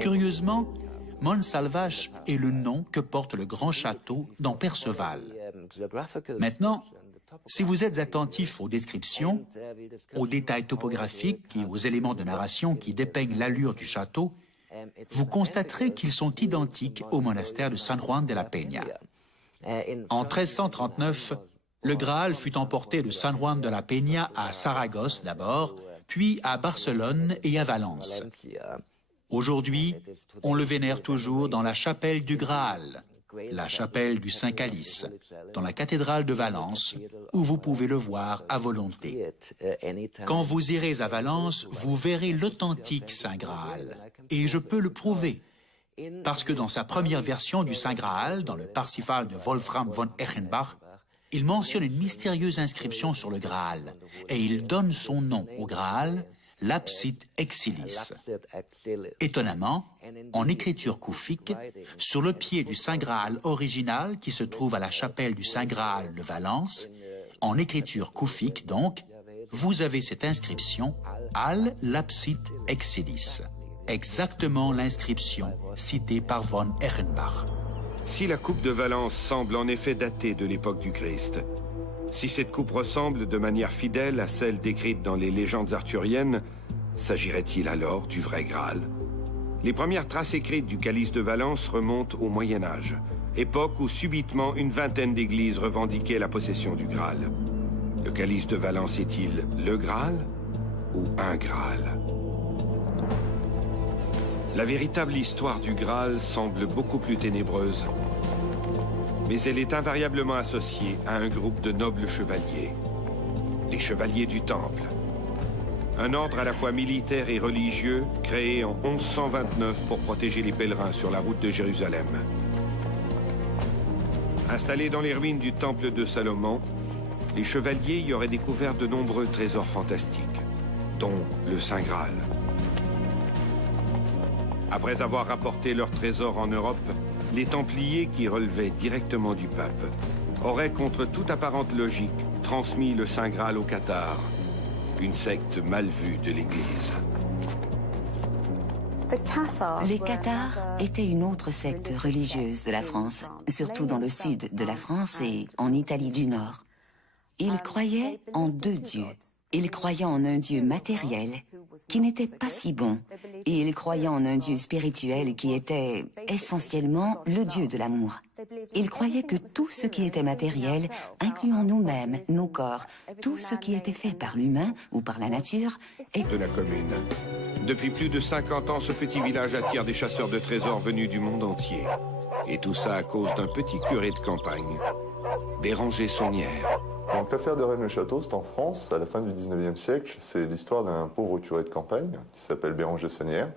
Curieusement, Montsalvache est le nom que porte le grand château dans Perceval. Maintenant, si vous êtes attentif aux descriptions, aux détails topographiques et aux éléments de narration qui dépeignent l'allure du château, vous constaterez qu'ils sont identiques au monastère de San Juan de la Peña. En 1339, le Graal fut emporté de San Juan de la Peña à Saragosse d'abord, puis à Barcelone et à Valence. Aujourd'hui, on le vénère toujours dans la chapelle du Graal, la chapelle du Saint-Calice, dans la cathédrale de Valence, où vous pouvez le voir à volonté. Quand vous irez à Valence, vous verrez l'authentique Saint Graal, et je peux le prouver, parce que dans sa première version du Saint Graal, dans le Parsifal de Wolfram von Eschenbach, il mentionne une mystérieuse inscription sur le Graal, et il donne son nom au Graal, l'Apsit Exilis. Étonnamment, en écriture koufique, sur le pied du Saint Graal original qui se trouve à la chapelle du Saint Graal de Valence, en écriture koufique donc, vous avez cette inscription Al l'Apsit Exilis, exactement l'inscription citée par von Eschenbach. Si la coupe de Valence semble en effet datée de l'époque du Christ, si cette coupe ressemble de manière fidèle à celle décrite dans les légendes arthuriennes, s'agirait-il alors du vrai Graal? Les premières traces écrites du calice de Valence remontent au Moyen-Âge, époque où subitement une vingtaine d'églises revendiquaient la possession du Graal. Le calice de Valence est-il le Graal ou un Graal? La véritable histoire du Graal semble beaucoup plus ténébreuse, mais elle est invariablement associée à un groupe de nobles chevaliers, les chevaliers du Temple. Un ordre à la fois militaire et religieux créé en 1129 pour protéger les pèlerins sur la route de Jérusalem. Installés dans les ruines du temple de Salomon, les chevaliers y auraient découvert de nombreux trésors fantastiques, dont le Saint Graal. Après avoir rapporté leurs trésors en Europe, les Templiers, qui relevaient directement du pape, auraient, contre toute apparente logique, transmis le Saint Graal au Cathare, une secte mal vue de l'Église. Les Cathares étaient une autre secte religieuse de la France, surtout dans le sud de la France et en Italie du Nord. Ils croyaient en deux dieux. Ils croyaient en un dieu matériel qui n'était pas si bon, et ils croyaient en un dieu spirituel qui était essentiellement le dieu de l'amour. Ils croyaient que tout ce qui était matériel, incluant nous-mêmes, nos corps, tout ce qui était fait par l'humain ou par la nature, est de la commune. Depuis plus de 50 ans, ce petit village attire des chasseurs de trésors venus du monde entier. Et tout ça à cause d'un petit curé de campagne, Béranger Saunière. Donc l'affaire de Rennes-le-Château, c'est en France, à la fin du 19e siècle. C'est l'histoire d'un pauvre curé de campagne qui s'appelle Béranger Saunière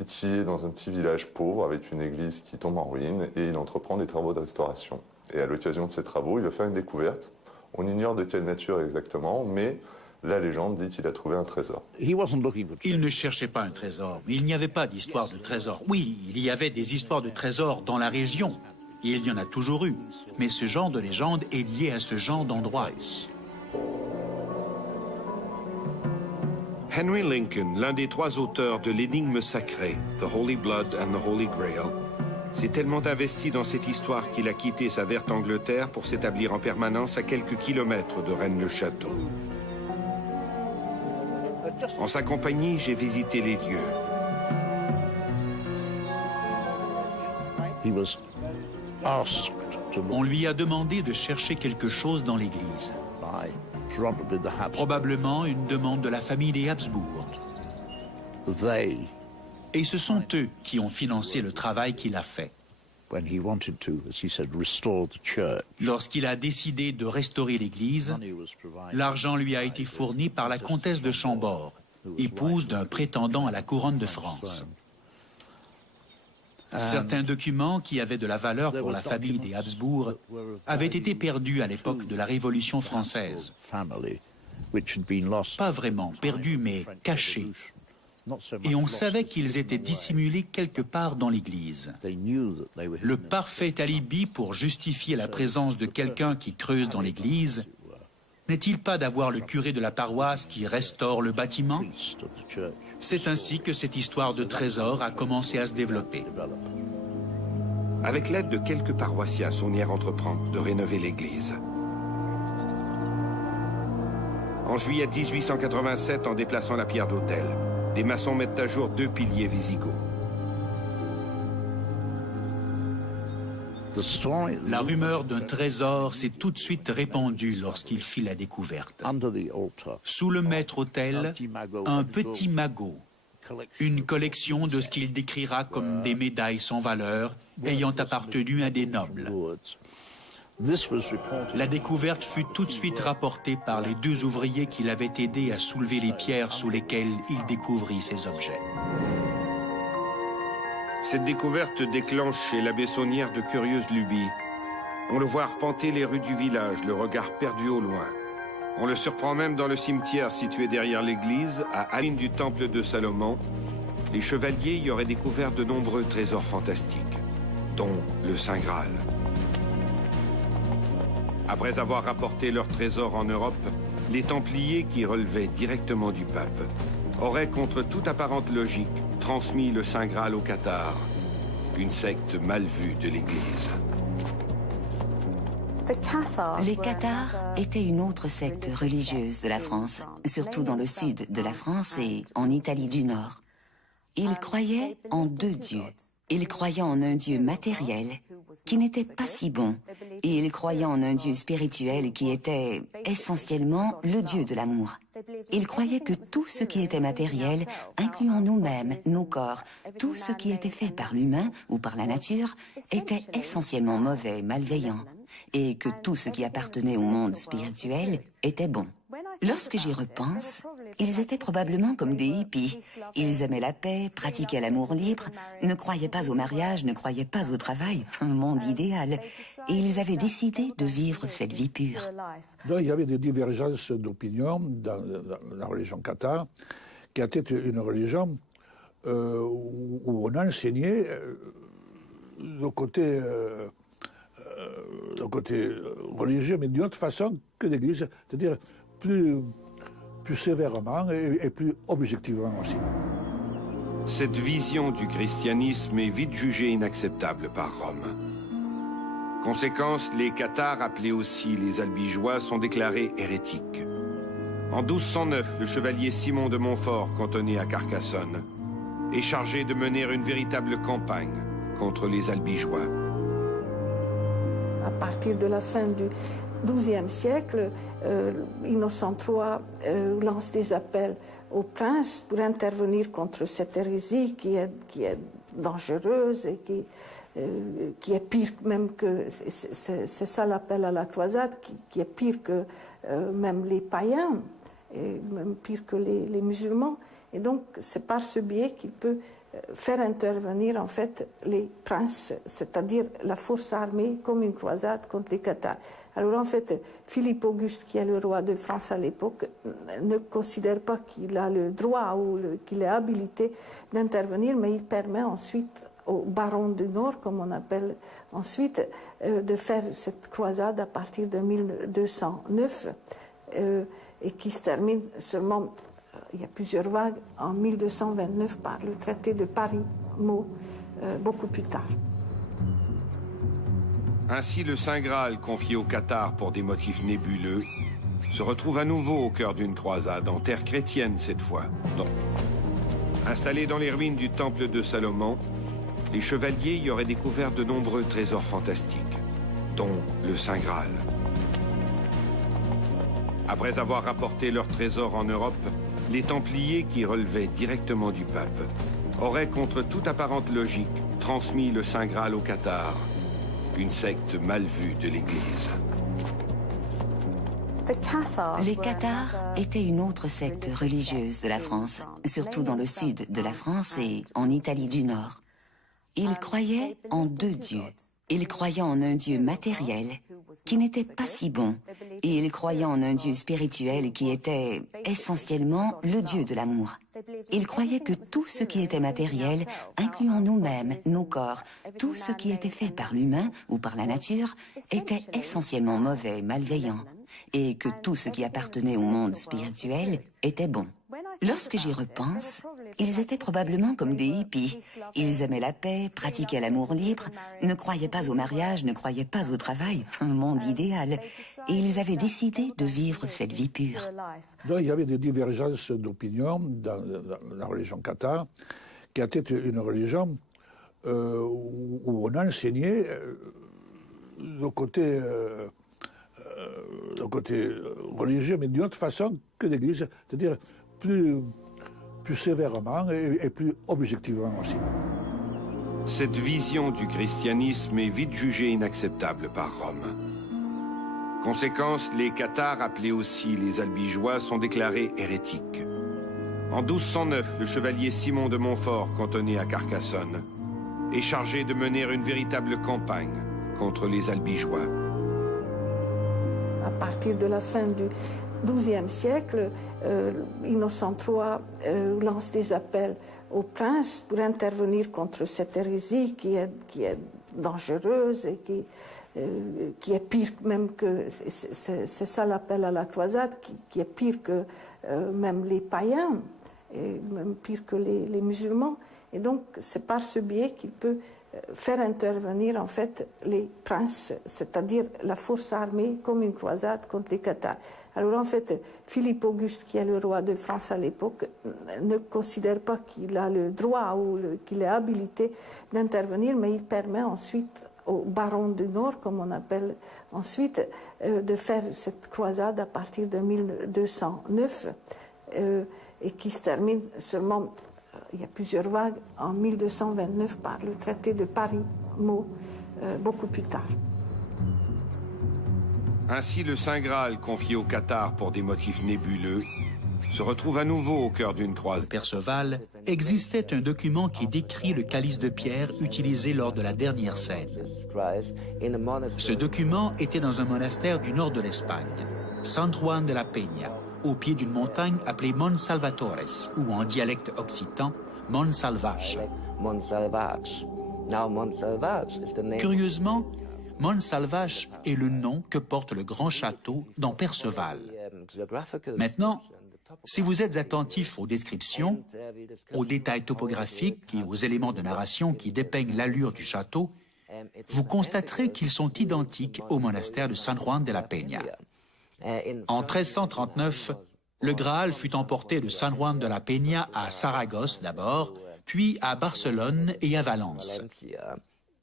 et qui est dans un petit village pauvre avec une église qui tombe en ruine et il entreprend des travaux de restauration. Et à l'occasion de ces travaux, il va faire une découverte. On ignore de quelle nature exactement, mais la légende dit qu'il a trouvé un trésor. Il ne cherchait pas un trésor. Il n'y avait pas d'histoire de trésor. Oui, il y avait des histoires de trésors dans la région. Et il y en a toujours eu. Mais ce genre de légende est lié à ce genre d'endroit. Henry Lincoln, l'un des 3 auteurs de l'énigme sacrée, The Holy Blood and the Holy Grail, s'est tellement investi dans cette histoire qu'il a quitté sa verte Angleterre pour s'établir en permanence à quelques kilomètres de Rennes-le-Château. En sa compagnie, j'ai visité les lieux. On lui a demandé de chercher quelque chose dans l'église. Probablement une demande de la famille des Habsbourg. Et ce sont eux qui ont financé le travail qu'il a fait. Lorsqu'il a décidé de restaurer l'église, l'argent lui a été fourni par la comtesse de Chambord, épouse d'un prétendant à la couronne de France. Certains documents qui avaient de la valeur pour la famille des Habsbourg avaient été perdus à l'époque de la Révolution française. Pas vraiment perdus, mais cachés. Et on savait qu'ils étaient dissimulés quelque part dans l'église. Le parfait alibi pour justifier la présence de quelqu'un qui creuse dans l'église n'est-il pas d'avoir le curé de la paroisse qui restaure le bâtiment? C'est ainsi que cette histoire de trésor a commencé à se développer. Avec l'aide de quelques paroissiens, Saunière entreprend de rénover l'église. En juillet 1887, en déplaçant la pierre d'autel, des maçons mettent à jour 2 piliers visigoths. La rumeur d'un trésor s'est tout de suite répandue lorsqu'il fit la découverte. Sous le maître-autel, un petit magot, une collection de ce qu'il décrira comme des médailles sans valeur ayant appartenu à des nobles. La découverte fut tout de suite rapportée par les 2 ouvriers qui l'avaient aidé à soulever les pierres sous lesquelles il découvrit ces objets. Cette découverte déclenche chez l'abbé Saunière de curieuses lubies. On le voit arpenter les rues du village, le regard perdu au loin. On le surprend même dans le cimetière situé derrière l'église, à Haline du temple de Salomon. Les chevaliers y auraient découvert de nombreux trésors fantastiques, dont le Saint Graal. Après avoir rapporté leurs trésors en Europe, les Templiers, qui relevaient directement du pape, auraient, contre toute apparente logique, transmis le Saint Graal au Cathare, une secte mal vue de l'Église. Les Cathares étaient une autre secte religieuse de la France, surtout dans le sud de la France et en Italie du Nord. Ils croyaient en 2 dieux. Ils croyaient en un dieu matériel qui n'était pas si bon, et ils croyaient en un dieu spirituel qui était essentiellement le dieu de l'amour. Ils croyaient que tout ce qui était matériel, incluant nous-mêmes, nos corps, tout ce qui était fait par l'humain ou par la nature, était essentiellement mauvais, malveillant, et que tout ce qui appartenait au monde spirituel était bon. Lorsque j'y repense, ils étaient probablement comme des hippies. Ils aimaient la paix, pratiquaient l'amour libre, ne croyaient pas au mariage, ne croyaient pas au travail, un monde idéal. Et ils avaient décidé de vivre cette vie pure. Donc, il y avait des divergences d'opinion dans la religion cathare, qui était une religion où on enseignait le côté religieux, mais d'une autre façon que l'Église, c'est-à-dire plus sévèrement et plus objectivement aussi. Cette vision du christianisme est vite jugée inacceptable par Rome. Conséquence, les cathares, appelés aussi les albigeois, sont déclarés hérétiques. En 1209, le chevalier Simon de Montfort, cantonné à Carcassonne, est chargé de mener une véritable campagne contre les albigeois. À partir de la fin du XIIe siècle, Innocent III lance des appels aux princes pour intervenir contre cette hérésie qui est dangereuse et qui est pire même que... C'est ça l'appel à la croisade, qui est pire que même les païens, et même pire que les musulmans. Et donc, c'est par ce biais qu'il peut faire intervenir en fait les princes, c'est-à-dire la force armée, comme une croisade contre les cathares. Alors en fait, Philippe Auguste, qui est le roi de France à l'époque, ne considère pas qu'il a le droit ou qu'il est habilité d'intervenir, mais il permet ensuite aux barons du Nord, comme on appelle ensuite, de faire cette croisade à partir de 1209 et qui se termine seulement... Il y a plusieurs vagues en 1229 par le traité de Paris-Meaux, beaucoup plus tard. Ainsi, le Saint Graal, confié aux cathares pour des motifs nébuleux, se retrouve à nouveau au cœur d'une croisade, en terre chrétienne cette fois. Installés dans les ruines du temple de Salomon, les chevaliers y auraient découvert de nombreux trésors fantastiques, dont le Saint Graal. Après avoir rapporté leurs trésors en Europe, les Templiers, qui relevaient directement du pape, auraient, contre toute apparente logique, transmis le Saint Graal aux cathares, une secte mal vue de l'Église. Les cathares étaient une autre secte religieuse de la France, surtout dans le sud de la France et en Italie du Nord. Ils croyaient en deux dieux. Ils croyaient en un Dieu matériel qui n'était pas si bon, et ils croyaient en un Dieu spirituel qui était essentiellement le Dieu de l'amour. Ils croyaient que tout ce qui était matériel, incluant nous-mêmes, nos corps, tout ce qui était fait par l'humain ou par la nature, était essentiellement mauvais, malveillant, et que tout ce qui appartenait au monde spirituel était bon. Lorsque j'y repense, ils étaient probablement comme des hippies. Ils aimaient la paix, pratiquaient l'amour libre, ne croyaient pas au mariage, ne croyaient pas au travail, un monde idéal. Et ils avaient décidé de vivre cette vie pure. Donc, il y avait des divergences d'opinion dans la religion cathare, qui était une religion où on enseignait le côté religieux, mais d'une autre façon que l'Église, c'est-à-dire plus sévèrement et plus objectivement aussi. Cette vision du christianisme est vite jugée inacceptable par Rome. Conséquence, les cathares, appelés aussi les albigeois, sont déclarés hérétiques. En 1209, le chevalier Simon de Montfort, cantonné à Carcassonne, est chargé de mener une véritable campagne contre les albigeois. À partir de la fin du XIIe siècle, Innocent III lance des appels aux princes pour intervenir contre cette hérésie qui est dangereuse et qui est pire même que... C'est ça l'appel à la croisade, qui est pire que même les païens, et même pire que les musulmans. Et donc, c'est par ce biais qu'il peut faire intervenir en fait les princes, c'est-à-dire la force armée, comme une croisade contre les cathares. Alors en fait, Philippe Auguste, qui est le roi de France à l'époque, ne considère pas qu'il a le droit ou qu'il est habilité d'intervenir, mais il permet ensuite aux barons du Nord, comme on appelle ensuite, de faire cette croisade à partir de 1209 et qui se termine seulement... Il y a plusieurs vagues en 1229 par le traité de Paris-Meaux, beaucoup plus tard. Ainsi, le Saint Graal, confié au Cathare pour des motifs nébuleux, se retrouve à nouveau au cœur d'une croisade. Perceval, existait un document qui décrit le calice de pierre utilisé lors de la dernière scène. Ce document était dans un monastère du nord de l'Espagne, San Juan de la Peña, au pied d'une montagne appelée Mont Salvatores, ou en dialecte occitan, Mont Salvache. Curieusement, Mont Salvache est le nom que porte le grand château dans Perceval. Maintenant, si vous êtes attentif aux descriptions, aux détails topographiques et aux éléments de narration qui dépeignent l'allure du château, vous constaterez qu'ils sont identiques au monastère de San Juan de la Peña. En 1339, le Graal fut emporté de San Juan de la Peña à Saragosse d'abord, puis à Barcelone et à Valence.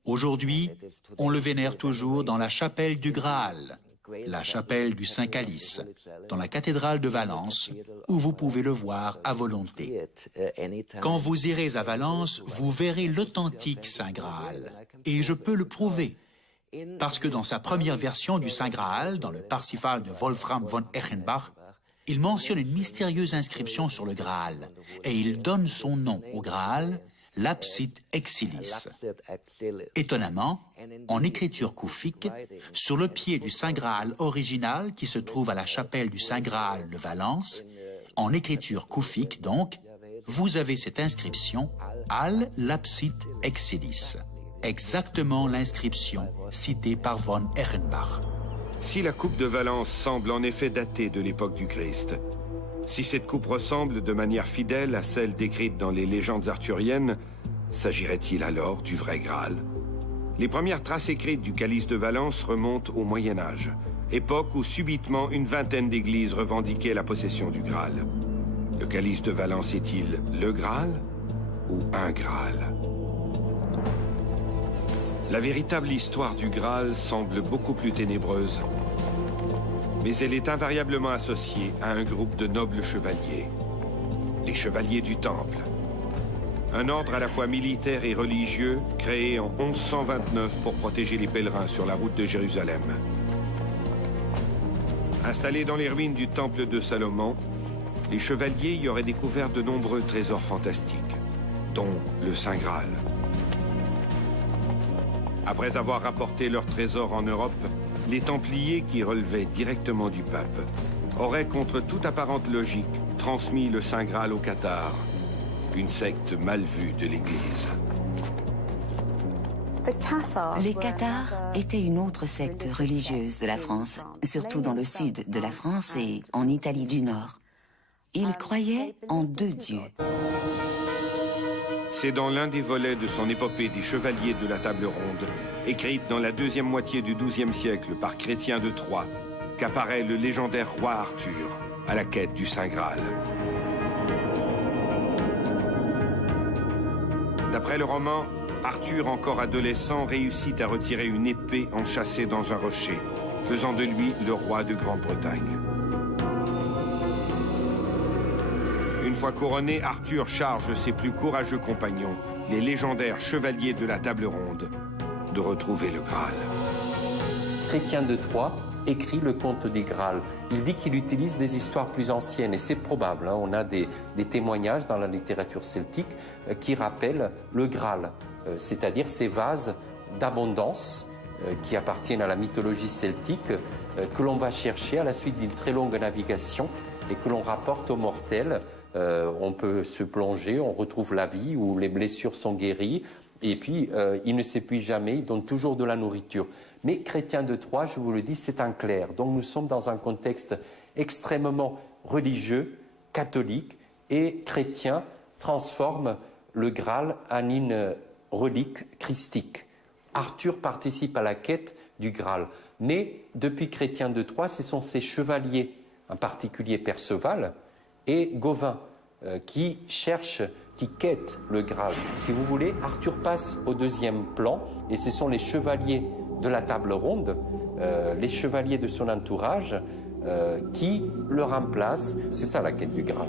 Aujourd'hui, on le vénère toujours dans la chapelle du Graal, la chapelle du Saint-Calice, dans la cathédrale de Valence, où vous pouvez le voir à volonté. Quand vous irez à Valence, vous verrez l'authentique Saint Graal, et je peux le prouver, parce que dans sa première version du Saint Graal, dans le Parsifal de Wolfram von Eschenbach, il mentionne une mystérieuse inscription sur le Graal, et il donne son nom au Graal, l'Apsit Exilis. Étonnamment, en écriture koufique, sur le pied du Saint Graal original qui se trouve à la chapelle du Saint Graal de Valence, en écriture koufique donc, vous avez cette inscription Al l'Apsit Exilis, exactement l'inscription citée par von Eschenbach. Si la coupe de Valence semble en effet datée de l'époque du Christ, si cette coupe ressemble de manière fidèle à celle décrite dans les légendes arthuriennes, s'agirait-il alors du vrai Graal? Les premières traces écrites du calice de Valence remontent au Moyen Âge, époque où subitement une vingtaine d'églises revendiquaient la possession du Graal. Le calice de Valence est-il le Graal ou un Graal? La véritable histoire du Graal semble beaucoup plus ténébreuse, mais elle est invariablement associée à un groupe de nobles chevaliers, les Chevaliers du Temple. Un ordre à la fois militaire et religieux, créé en 1129 pour protéger les pèlerins sur la route de Jérusalem. Installés dans les ruines du Temple de Salomon, les chevaliers y auraient découvert de nombreux trésors fantastiques, dont le Saint Graal. Après avoir rapporté leurs trésors en Europe, les Templiers, qui relevaient directement du pape, auraient, contre toute apparente logique, transmis le Saint Graal au Cathare, une secte mal vue de l'Église. Les Cathares étaient une autre secte religieuse de la France, surtout dans le sud de la France et en Italie du Nord. Ils croyaient en deux dieux. C'est dans l'un des volets de son épopée des Chevaliers de la Table Ronde, écrite dans la deuxième moitié du XIIe siècle par Chrétien de Troyes, qu'apparaît le légendaire roi Arthur à la quête du Saint Graal. D'après le roman, Arthur, encore adolescent, réussit à retirer une épée enchâssée dans un rocher, faisant de lui le roi de Grande-Bretagne. Une fois couronné, Arthur charge ses plus courageux compagnons, les légendaires Chevaliers de la Table Ronde, de retrouver le Graal. Chrétien de Troyes écrit le conte des Graal. Il dit qu'il utilise des histoires plus anciennes, et c'est probable. On a des témoignages dans la littérature celtique qui rappellent le Graal, c'est-à-dire ces vases d'abondance qui appartiennent à la mythologie celtique, que l'on va chercher à la suite d'une très longue navigation et que l'on rapporte aux mortels. On peut se plonger, on retrouve la vie, où les blessures sont guéries, et puis il ne s'épuise jamais, il donne toujours de la nourriture. Mais Chrétien de Troyes, je vous le dis, c'est un clerc. Donc nous sommes dans un contexte extrêmement religieux, catholique, et Chrétien transforme le Graal en une relique christique. Arthur participe à la quête du Graal. Mais depuis Chrétien de Troyes, ce sont ses chevaliers, en particulier Perceval et Gauvin, qui cherchent, qui quêtent le Graal. Si vous voulez, Arthur passe au deuxième plan, et ce sont les chevaliers de la Table Ronde, les chevaliers de son entourage, qui le remplacent. C'est ça la quête du Graal.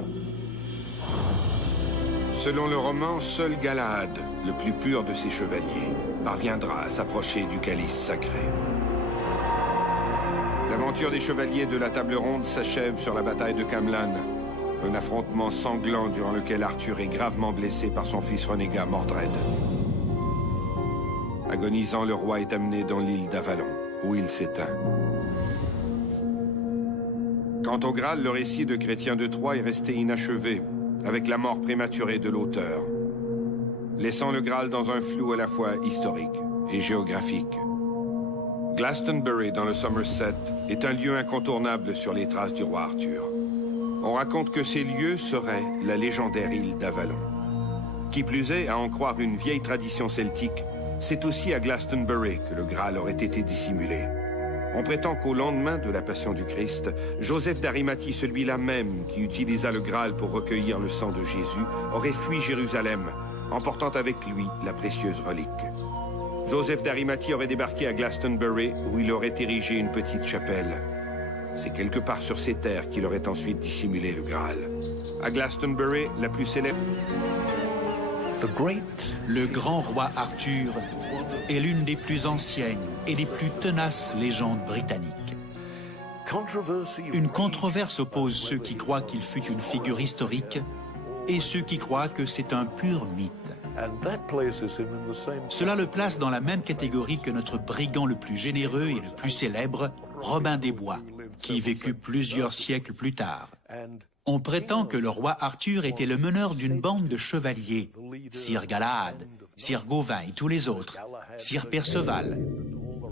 Selon le roman, seul Galahad, le plus pur de ses chevaliers, parviendra à s'approcher du calice sacré. L'aventure des chevaliers de la table ronde s'achève sur la bataille de Camlann, un affrontement sanglant durant lequel Arthur est gravement blessé par son fils renégat Mordred. Agonisant, le roi est amené dans l'île d'Avalon, où il s'éteint. Quant au Graal, le récit de Chrétien de Troyes est resté inachevé, avec la mort prématurée de l'auteur, laissant le Graal dans un flou à la fois historique et géographique. Glastonbury, dans le Somerset, est un lieu incontournable sur les traces du roi Arthur. On raconte que ces lieux seraient la légendaire île d'Avalon. Qui plus est, à en croire une vieille tradition celtique, c'est aussi à Glastonbury que le Graal aurait été dissimulé. On prétend qu'au lendemain de la Passion du Christ, Joseph d'Arimathie, celui-là même qui utilisa le Graal pour recueillir le sang de Jésus, aurait fui Jérusalem, emportant avec lui la précieuse relique. Joseph d'Arimathie aurait débarqué à Glastonbury, où il aurait érigé une petite chapelle. C'est quelque part sur ces terres qu'il aurait ensuite dissimulé le Graal. À Glastonbury, la plus célèbre... Le grand roi Arthur est l'une des plus anciennes et des plus tenaces légendes britanniques. Une controverse oppose ceux qui croient qu'il fut une figure historique et ceux qui croient que c'est un pur mythe. Cela le place dans la même catégorie que notre brigand le plus généreux et le plus célèbre, Robin des Bois, qui vécut plusieurs siècles plus tard. On prétend que le roi Arthur était le meneur d'une bande de chevaliers, Sir Galahad, Sir Gawain et tous les autres, Sir Perceval,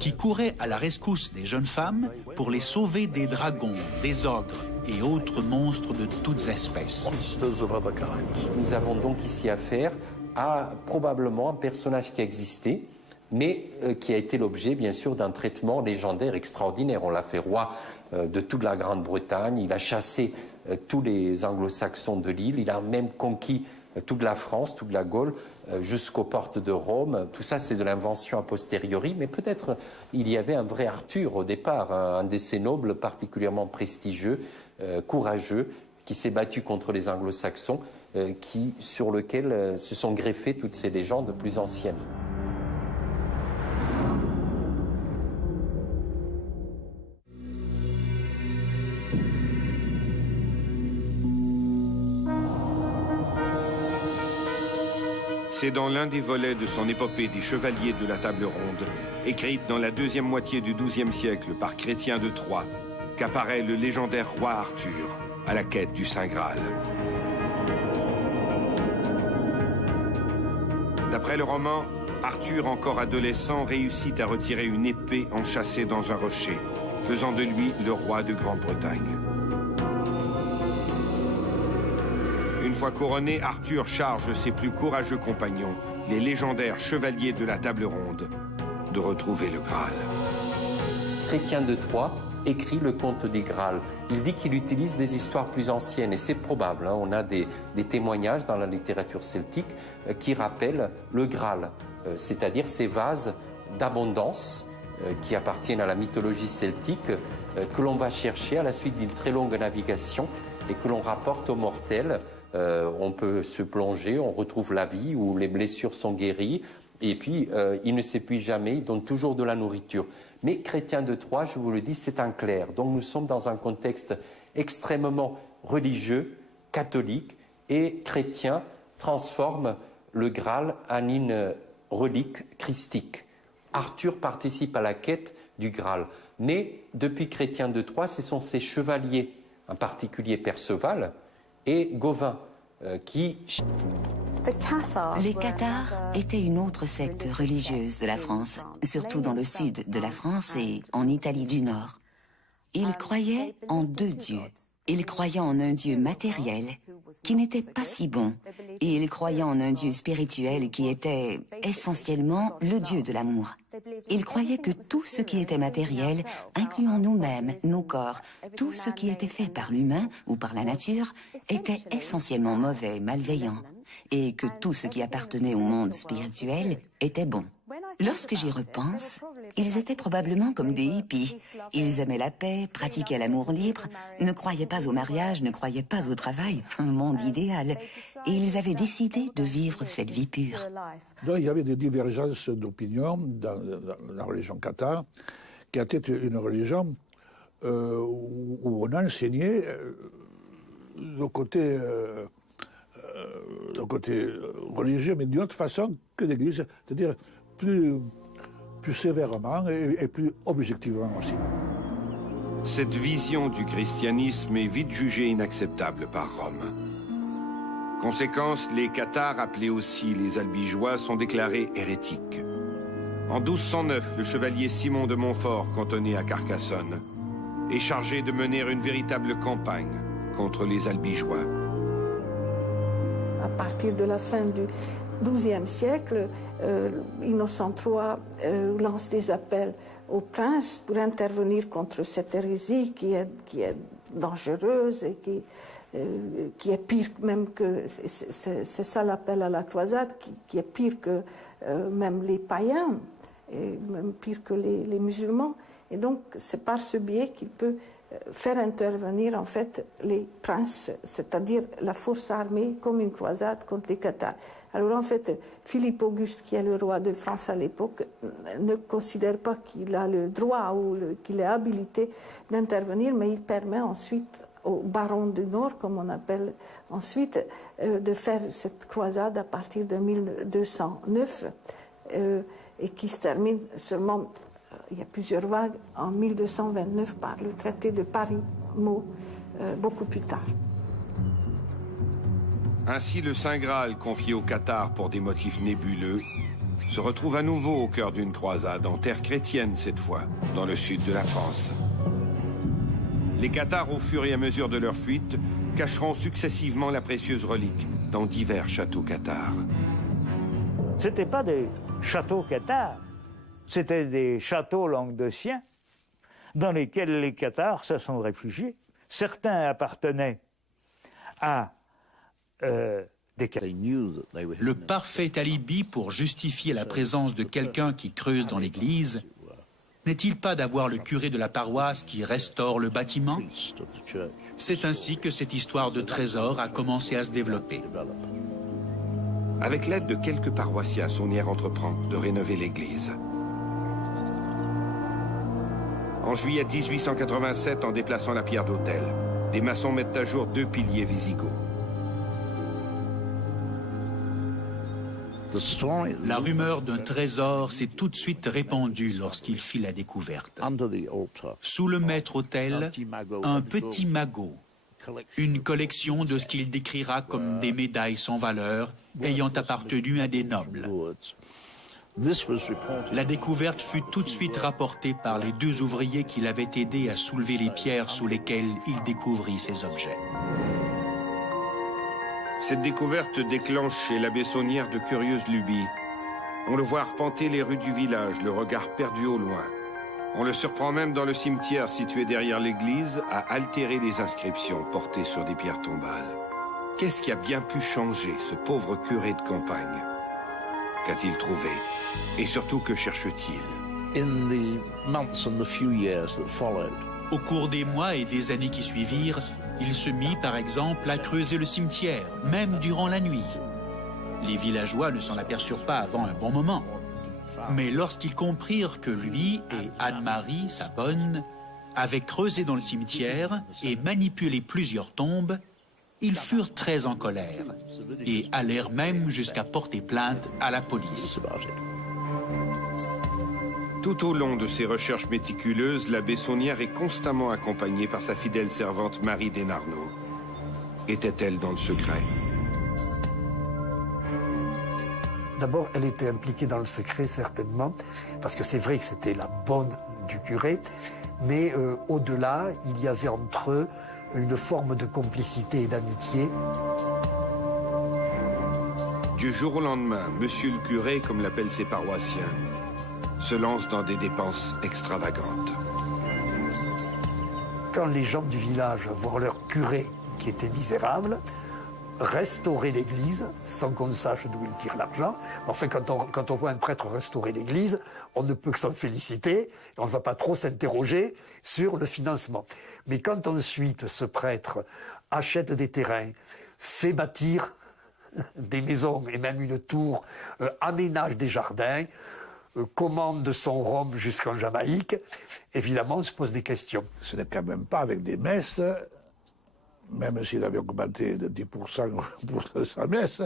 qui couraient à la rescousse des jeunes femmes pour les sauver des dragons, des ogres et autres monstres de toutes espèces. Nous avons donc ici affaire à probablement un personnage qui existait, mais qui a été l'objet, bien sûr, d'un traitement légendaire extraordinaire. On l'a fait roi de toute la Grande-Bretagne, il a chassé tous les anglo-saxons de l'île, il a même conquis toute la France, toute la Gaule, jusqu'aux portes de Rome. Tout ça, c'est de l'invention a posteriori, mais peut-être il y avait un vrai Arthur au départ, un de ces nobles particulièrement prestigieux, courageux, qui s'est battu contre les anglo-saxons, sur lequel se sont greffées toutes ces légendes plus anciennes. C'est dans l'un des volets de son épopée des Chevaliers de la Table Ronde, écrite dans la deuxième moitié du XIIe siècle par Chrétien de Troyes, qu'apparaît le légendaire roi Arthur à la quête du Saint Graal. D'après le roman, Arthur, encore adolescent, réussit à retirer une épée enchâssée dans un rocher, faisant de lui le roi de Grande-Bretagne. Une fois couronné, Arthur charge ses plus courageux compagnons, les légendaires chevaliers de la Table Ronde, de retrouver le Graal. Chrétien de Troyes écrit le conte des Graal. Il dit qu'il utilise des histoires plus anciennes, et c'est probable. On a des témoignages dans la littérature celtique qui rappellent le Graal, c'est-à-dire ces vases d'abondance qui appartiennent à la mythologie celtique, que l'on va chercher à la suite d'une très longue navigation et que l'on rapporte aux mortels. On peut se plonger, on retrouve la vie, où les blessures sont guéries, et puis il ne s'épuise jamais, il donne toujours de la nourriture. Mais Chrétien de Troyes, je vous le dis, c'est un clerc. Donc nous sommes dans un contexte extrêmement religieux, catholique, et Chrétien transforme le Graal en une relique christique. Arthur participe à la quête du Graal. Mais depuis Chrétien de Troyes, ce sont ses chevaliers, en particulier Perceval et Gawain, qui... Les Cathars étaient une autre secte religieuse de la France, surtout dans le sud de la France et en Italie du Nord. Ils croyaient en deux dieux. Ils croyaient en un dieu matériel qui n'était pas si bon, et ils croyaient en un dieu spirituel qui était essentiellement le dieu de l'amour. Ils croyaient que tout ce qui était matériel, incluant nous-mêmes, nos corps, tout ce qui était fait par l'humain ou par la nature, était essentiellement mauvais, malveillant, et que tout ce qui appartenait au monde spirituel était bon. Lorsque j'y repense, ils étaient probablement comme des hippies. Ils aimaient la paix, pratiquaient l'amour libre, ne croyaient pas au mariage, ne croyaient pas au travail, un monde idéal. Et ils avaient décidé de vivre cette vie pure. Donc, il y avait des divergences d'opinion dans la religion cathare, qui était une religion où on a enseigné le côté religieux, mais d'une autre façon que l'Église, c'est-à-dire plus sévèrement et plus objectivement aussi. Cette vision du christianisme est vite jugée inacceptable par Rome. Conséquence, les cathares, appelés aussi les albigeois, sont déclarés hérétiques. En 1209, le chevalier Simon de Montfort, cantonné à Carcassonne, est chargé de mener une véritable campagne contre les albigeois. À partir de la fin du XIIe siècle, Innocent III lance des appels aux princes pour intervenir contre cette hérésie qui est dangereuse et qui est pire même que... C'est ça l'appel à la croisade, qui est pire que même les païens, et même pire que les musulmans. Et donc, c'est par ce biais qu'il peut faire intervenir en fait les princes, c'est-à-dire la force armée comme une croisade contre les cathares. Alors en fait, Philippe Auguste, qui est le roi de France à l'époque, ne considère pas qu'il a le droit ou qu'il est habilité d'intervenir, mais il permet ensuite aux barons du Nord, comme on appelle ensuite, de faire cette croisade à partir de 1209 et qui se termine seulement... Il y a plusieurs vagues en 1229 par le traité de Paris-Meaux, beaucoup plus tard. Ainsi, le Saint Graal, confié aux cathares pour des motifs nébuleux, se retrouve à nouveau au cœur d'une croisade, en terre chrétienne cette fois, dans le sud de la France. Les cathares, au fur et à mesure de leur fuite, cacheront successivement la précieuse relique dans divers châteaux cathares. Ce n'étaient pas des châteaux cathares. C'était des châteaux languedociens dans lesquels les cathares se sont réfugiés. Certains appartenaient à des cathares. Le parfait alibi pour justifier la présence de quelqu'un qui creuse dans l'église n'est-il pas d'avoir le curé de la paroisse qui restaure le bâtiment? C'est ainsi que cette histoire de trésor a commencé à se développer. Avec l'aide de quelques paroissiens, Saunière entreprend de rénover l'église. En juillet 1887, en déplaçant la pierre d'autel, des maçons mettent à jour 2 piliers visigoths. La rumeur d'un trésor s'est tout de suite répandue lorsqu'il fit la découverte. Sous le maître-autel, un petit magot, une collection de ce qu'il décrira comme des médailles sans valeur ayant appartenu à des nobles. La découverte fut tout de suite rapportée par les 2 ouvriers qui l'avaient aidé à soulever les pierres sous lesquelles il découvrit ces objets. Cette découverte déclenche chez l'abbé Saunière de curieuses lubies. On le voit arpenter les rues du village, le regard perdu au loin. On le surprend même dans le cimetière situé derrière l'église à altérer les inscriptions portées sur des pierres tombales. Qu'est-ce qui a bien pu changer ce pauvre curé de campagne? Qu'a-t-il trouvé? Et surtout, que cherche-t-il? Au cours des mois et des années qui suivirent, il se mit, par exemple, à creuser le cimetière, même durant la nuit. Les villageois ne s'en aperçurent pas avant un bon moment. Mais lorsqu'ils comprirent que lui et Anne-Marie, sa bonne, avaient creusé dans le cimetière et manipulé plusieurs tombes, ils furent très en colère et allèrent même jusqu'à porter plainte à la police. Tout au long de ses recherches méticuleuses, l'abbé Saunière est constamment accompagné par sa fidèle servante Marie Desnarnaud. Était-elle dans le secret? D'abord, elle était impliquée dans le secret, certainement, parce que c'est vrai que c'était la bonne du curé, mais au-delà, il y avait entre eux une forme de complicité et d'amitié. Du jour au lendemain, monsieur le curé, comme l'appellent ses paroissiens, se lance dans des dépenses extravagantes. Quand les gens du village voient leur curé, qui était misérable, restaurer l'église sans qu'on sache d'où il tire l'argent. Enfin, quand on voit un prêtre restaurer l'église, on ne peut que s'en féliciter. On ne va pas trop s'interroger sur le financement. Mais quand ensuite ce prêtre achète des terrains, fait bâtir des maisons et même une tour, aménage des jardins, commande son rhum jusqu'en Jamaïque, évidemment, on se pose des questions. Ce n'est quand même pas avec des messes, même s'il avait augmenté de 10% pour sa messe,